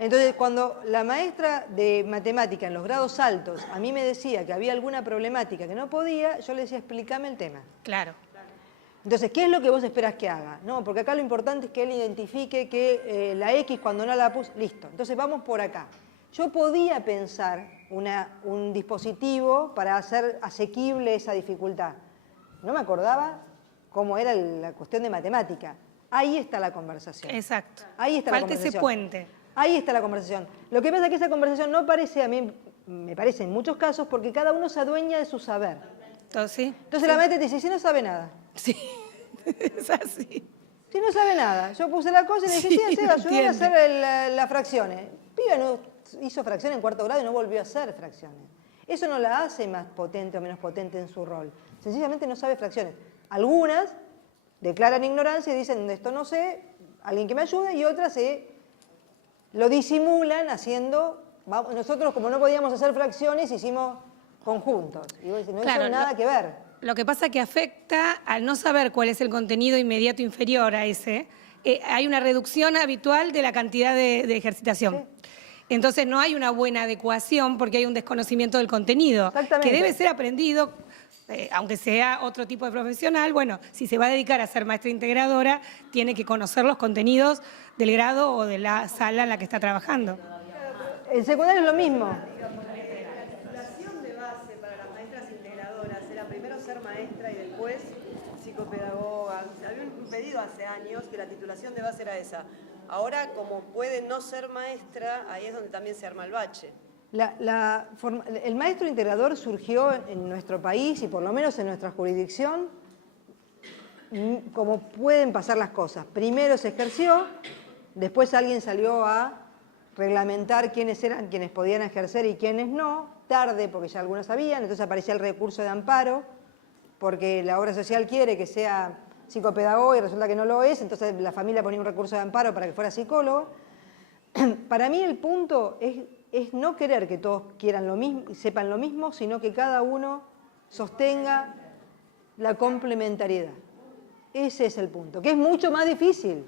Entonces, cuando la maestra de matemática en los grados altos a mí me decía que había alguna problemática que no podía, yo le decía, explícame el tema. Claro. Entonces, ¿qué es lo que vos esperás que haga? No, porque acá lo importante es que él identifique que la X cuando no la puso, listo. Entonces vamos por acá. Yo podía pensar un dispositivo para hacer asequible esa dificultad. No me acordaba cómo era la cuestión de matemática. Ahí está la conversación. Exacto. Ahí está la conversación. Falta ese puente. Ahí está la conversación. Lo que pasa es que esa conversación no parece, a mí me parece en muchos casos, porque cada uno se adueña de su saber. Entonces, Entonces la maestra te dice, si no sabe nada. sí, es así. Si no sabe nada. Yo puse la cosa y le dije, sí, Seba, ayúdame a hacer las fracciones. Piba no hizo fracciones en cuarto grado y no volvió a hacer fracciones. Eso no la hace más potente o menos potente en su rol. Sencillamente no sabe fracciones. Algunas declaran ignorancia y dicen, esto no sé, alguien que me ayude, y otras lo disimulan haciendo. Nosotros, como no podíamos hacer fracciones, hicimos conjuntos. Y vos decís, no Claro, hizo nada que ver. Lo que pasa es que afecta, al no saber cuál es el contenido inmediato inferior a ese, hay una reducción habitual de la cantidad de ejercitación. Sí. Entonces no hay una buena adecuación porque hay un desconocimiento del contenido, Exactamente. que debe ser aprendido, aunque sea otro tipo de profesional. Bueno, si se va a dedicar a ser maestra integradora, tiene que conocer los contenidos del grado o de la sala en la que está trabajando. En secundario es lo mismo. Ser maestra y después psicopedagoga. Había un pedido hace años que la titulación de base era esa. Ahora, como puede no ser maestra, ahí es donde también se arma el bache. El maestro integrador surgió en nuestro país y por lo menos en nuestra jurisdicción como pueden pasar las cosas. Primero se ejerció, después alguien salió a reglamentar quiénes eran quienes podían ejercer y quiénes no, tarde porque ya algunos sabían, entonces aparecía el recurso de amparo, porque la obra social quiere que sea psicopedagogo y resulta que no lo es, entonces la familia ponía un recurso de amparo para que fuera psicólogo. Para mí el punto es no querer que todos quieran lo mismo y sepan lo mismo, sino que cada uno sostenga la complementariedad. Ese es el punto, que es mucho más difícil.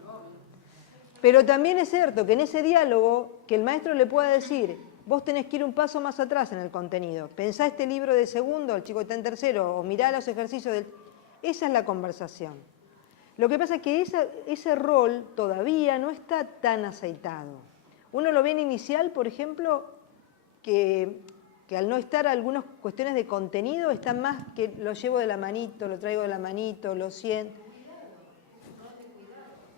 Pero también es cierto que en ese diálogo que el maestro le pueda decir, vos tenés que ir un paso más atrás en el contenido. Pensá este libro de segundo, el chico está en tercero, o mirá los ejercicios del... Esa es la conversación. Lo que pasa es que ese rol todavía no está tan aceitado. Uno lo ve en inicial, por ejemplo, que al no estar algunas cuestiones de contenido, está más que lo llevo de la manito, lo traigo de la manito, lo siento.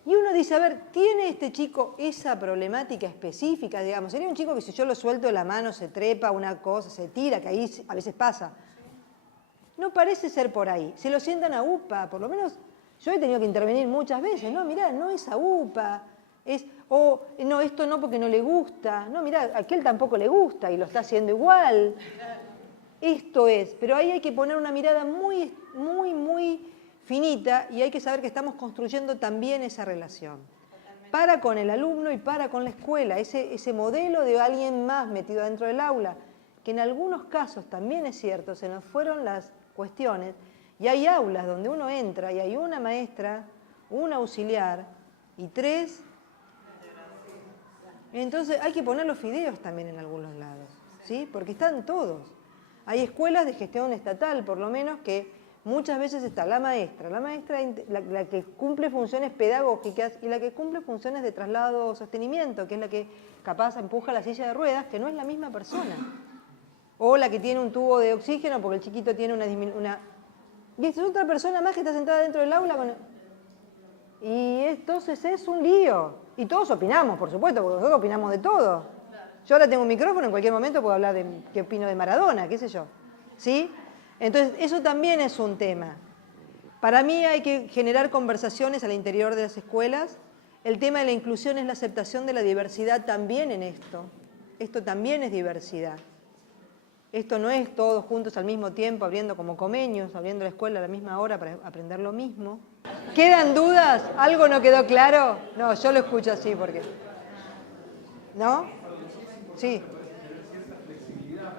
Y uno dice, a ver, ¿tiene este chico esa problemática específica, digamos? Sería un chico que si yo lo suelto de la mano se trepa una cosa, se tira, que ahí a veces pasa. No parece ser por ahí. Se lo sientan a UPA, por lo menos yo he tenido que intervenir muchas veces. No, mirá, no es a UPA, no, esto no porque no le gusta. No, mirá, a aquel tampoco le gusta y lo está haciendo igual. esto es, pero ahí hay que poner una mirada muy, muy, muy finita y hay que saber que estamos construyendo también esa relación. Para con el alumno y para con la escuela, ese modelo de alguien más metido dentro del aula, que en algunos casos también es cierto, se nos fueron las cuestiones, y hay aulas donde uno entra y hay una maestra, un auxiliar y 3. Entonces hay que poner los fideos también en algunos lados, ¿sí? Porque están todos. Hay escuelas de gestión estatal, por lo menos, que muchas veces está la maestra, la que cumple funciones pedagógicas y la que cumple funciones de traslado o sostenimiento, que es la que capaz empuja la silla de ruedas, que no es la misma persona. O la que tiene un tubo de oxígeno porque el chiquito tiene una... Y esta es otra persona más que está sentada dentro del aula y entonces es un lío. Y todos opinamos, por supuesto, porque nosotros opinamos de todo. Yo ahora tengo un micrófono, en cualquier momento puedo hablar de qué opino de Maradona, qué sé yo. ¿Sí? Entonces, eso también es un tema. Para mí hay que generar conversaciones al interior de las escuelas. El tema de la inclusión es la aceptación de la diversidad también en esto. Esto también es diversidad. Esto no es todos juntos al mismo tiempo, abriendo como comeños, abriendo la escuela a la misma hora para aprender lo mismo. ¿Quedan dudas? ¿Algo no quedó claro? No, yo lo escucho así porque... ¿No? Sí.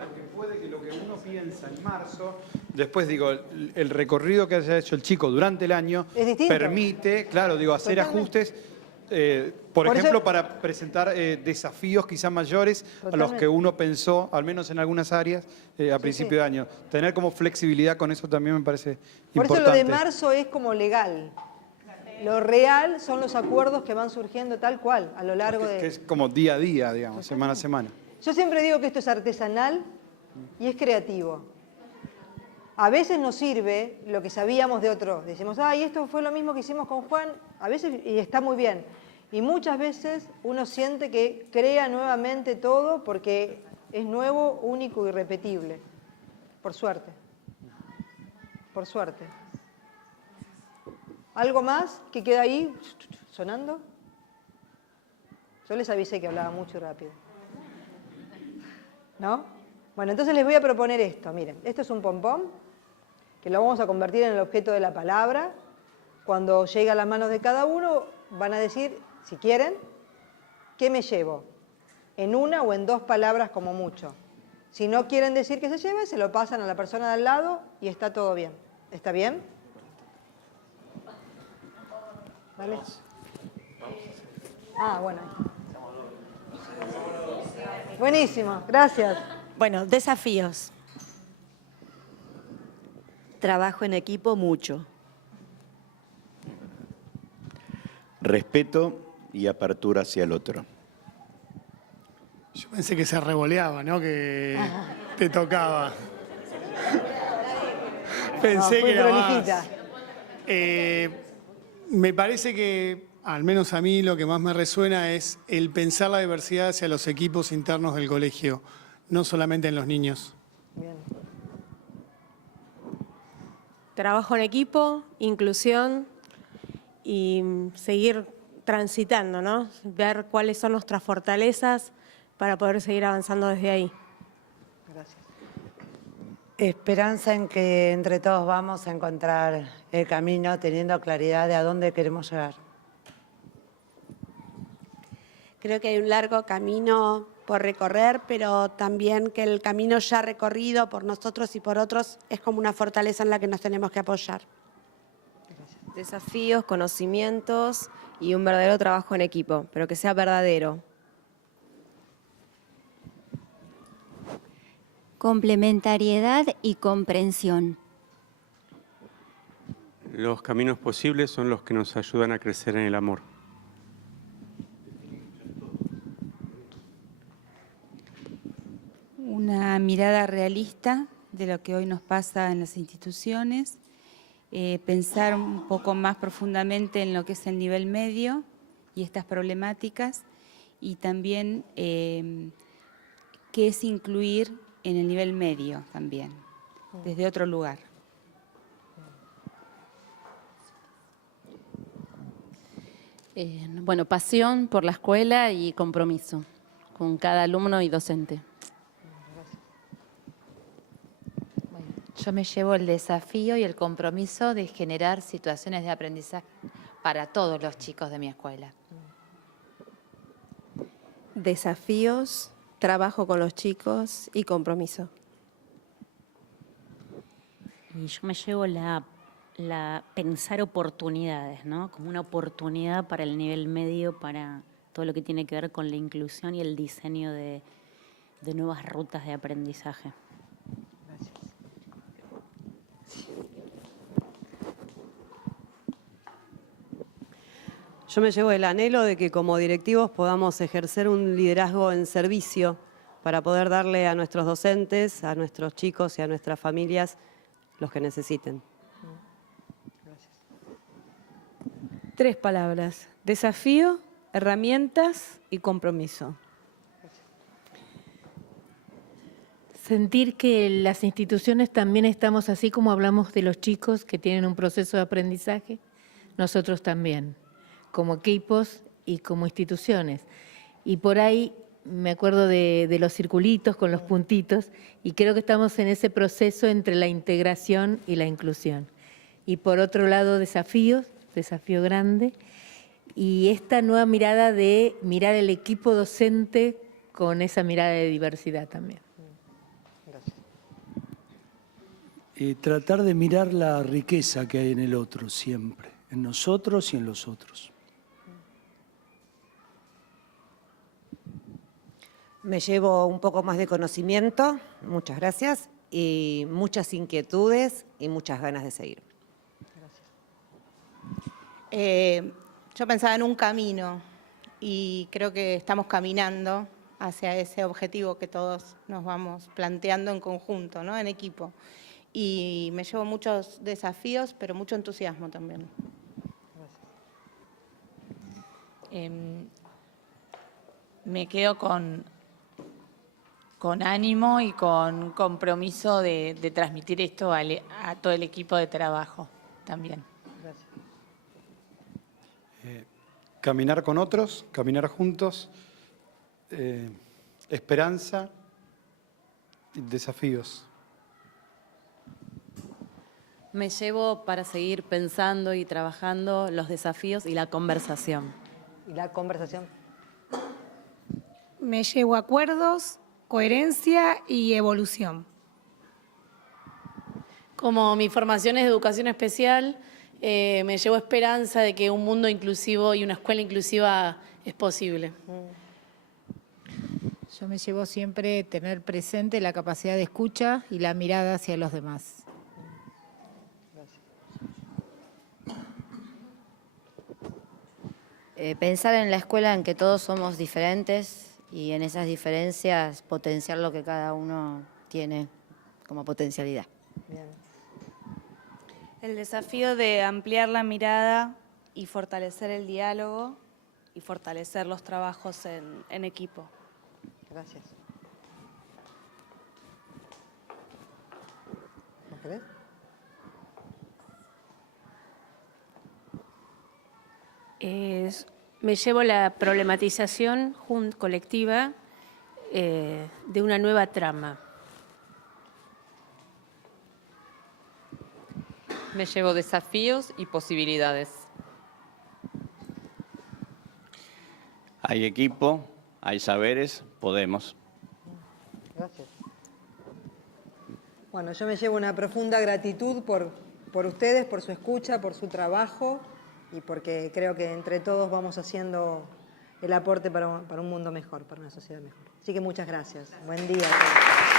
Porque puede que lo que uno piensa en marzo, después digo, el recorrido que haya hecho el chico durante el año Es distinto. permite, claro, digo, hacer Totalmente. ajustes, por Por ejemplo, eso- para presentar desafíos quizás mayores a los Totalmente. que uno pensó, al menos en algunas áreas, a principio de año. Tener como flexibilidad con eso también me parece Por eso importante. lo de marzo es como legal. Lo real son los acuerdos que van surgiendo tal cual a lo largo Que de... es como día a día, digamos, semana a semana. Yo siempre digo que esto es artesanal y es creativo. A veces nos sirve lo que sabíamos de otros. Decimos, ay, esto fue lo mismo que hicimos con Juan. A veces, y está muy bien. Y muchas veces uno siente que crea nuevamente todo porque es nuevo, único y irrepetible. Por suerte. Por suerte. ¿Algo más que queda ahí sonando? Yo les avisé que hablaba mucho y rápido. ¿No? Bueno, entonces les voy a proponer esto. Miren, esto es un pompón que lo vamos a convertir en el objeto de la palabra. Cuando llegue a las manos de cada uno, van a decir, si quieren, ¿qué me llevo? En una o en 2 palabras como mucho. Si no quieren decir que se lleve, se lo pasan a la persona de al lado y está todo bien. ¿Está bien? ¿Vale? Ah, bueno. Buenísimo, gracias. Bueno, desafíos. Trabajo en equipo mucho. Respeto y apertura hacia el otro. Yo pensé que se revoleaba, ¿no? Que te tocaba. Pensé fui que era prolijita. más. Me parece que, al menos a mí, lo que más me resuena es el pensar la diversidad hacia los equipos internos del colegio, no solamente en los niños. Bien. Trabajo en equipo, inclusión y seguir transitando, ¿no? Ver cuáles son nuestras fortalezas para poder seguir avanzando desde ahí. Gracias. Esperanza en que entre todos vamos a encontrar el camino teniendo claridad de a dónde queremos llegar. Creo que hay un largo camino por recorrer, pero también que el camino ya recorrido por nosotros y por otros es como una fortaleza en la que nos tenemos que apoyar. Desafíos, conocimientos y un verdadero trabajo en equipo, pero que sea verdadero. Complementariedad y comprensión. Los caminos posibles son los que nos ayudan a crecer en el amor. Una mirada realista de lo que hoy nos pasa en las instituciones, pensar un poco más profundamente en lo que es el nivel medio y estas problemáticas, y también qué es incluir en el nivel medio también, desde otro lugar. Bueno, pasión por la escuela y compromiso con cada alumno y docente. Yo me llevo el desafío y el compromiso de generar situaciones de aprendizaje para todos los chicos de mi escuela. Desafíos, trabajo con los chicos y compromiso. Y yo me llevo la pensar oportunidades, ¿no? Como una oportunidad para el nivel medio, para todo lo que tiene que ver con la inclusión y el diseño de nuevas rutas de aprendizaje. Yo me llevo el anhelo de que como directivos podamos ejercer un liderazgo en servicio para poder darle a nuestros docentes, a nuestros chicos y a nuestras familias los que necesiten. 3 palabras: desafío, herramientas y compromiso. Sentir que las instituciones también estamos, así como hablamos de los chicos que tienen un proceso de aprendizaje, nosotros también, como equipos y como instituciones. Y por ahí me acuerdo de los circulitos con los puntitos, y creo que estamos en ese proceso entre la integración y la inclusión. Y por otro lado, desafío grande, y esta nueva mirada de mirar el equipo docente con esa mirada de diversidad también. Tratar de mirar la riqueza que hay en el otro siempre, en nosotros y en los otros. Me llevo un poco más de conocimiento, muchas gracias, y muchas inquietudes y muchas ganas de seguir. Yo pensaba en un camino y creo que estamos caminando hacia ese objetivo que todos nos vamos planteando en conjunto, ¿no? En equipo. Y me llevo muchos desafíos, pero mucho entusiasmo también. Me quedo con ánimo y con compromiso de transmitir esto a todo el equipo de trabajo también. Gracias. Caminar con otros, caminar juntos, esperanza y desafíos. Me llevo para seguir pensando y trabajando los desafíos y la conversación. ¿Y la conversación? Me llevo acuerdos, coherencia y evolución. Como mi formación es de educación especial, me llevo esperanza de que un mundo inclusivo y una escuela inclusiva es posible. Yo me llevo siempre tener presente la capacidad de escucha y la mirada hacia los demás. Pensar en la escuela en que todos somos diferentes y en esas diferencias potenciar lo que cada uno tiene como potencialidad. Bien. El desafío de ampliar la mirada y fortalecer el diálogo y fortalecer los trabajos en equipo. Gracias. ¿No crees? Me llevo la problematización colectiva de una nueva trama. Me llevo desafíos y posibilidades. Hay equipo, hay saberes, podemos. Gracias. Bueno, yo me llevo una profunda gratitud por ustedes, por su escucha, por su trabajo y porque creo que entre todos vamos haciendo el aporte para un mundo mejor, para una sociedad mejor. Así que muchas gracias. Buen día a todos.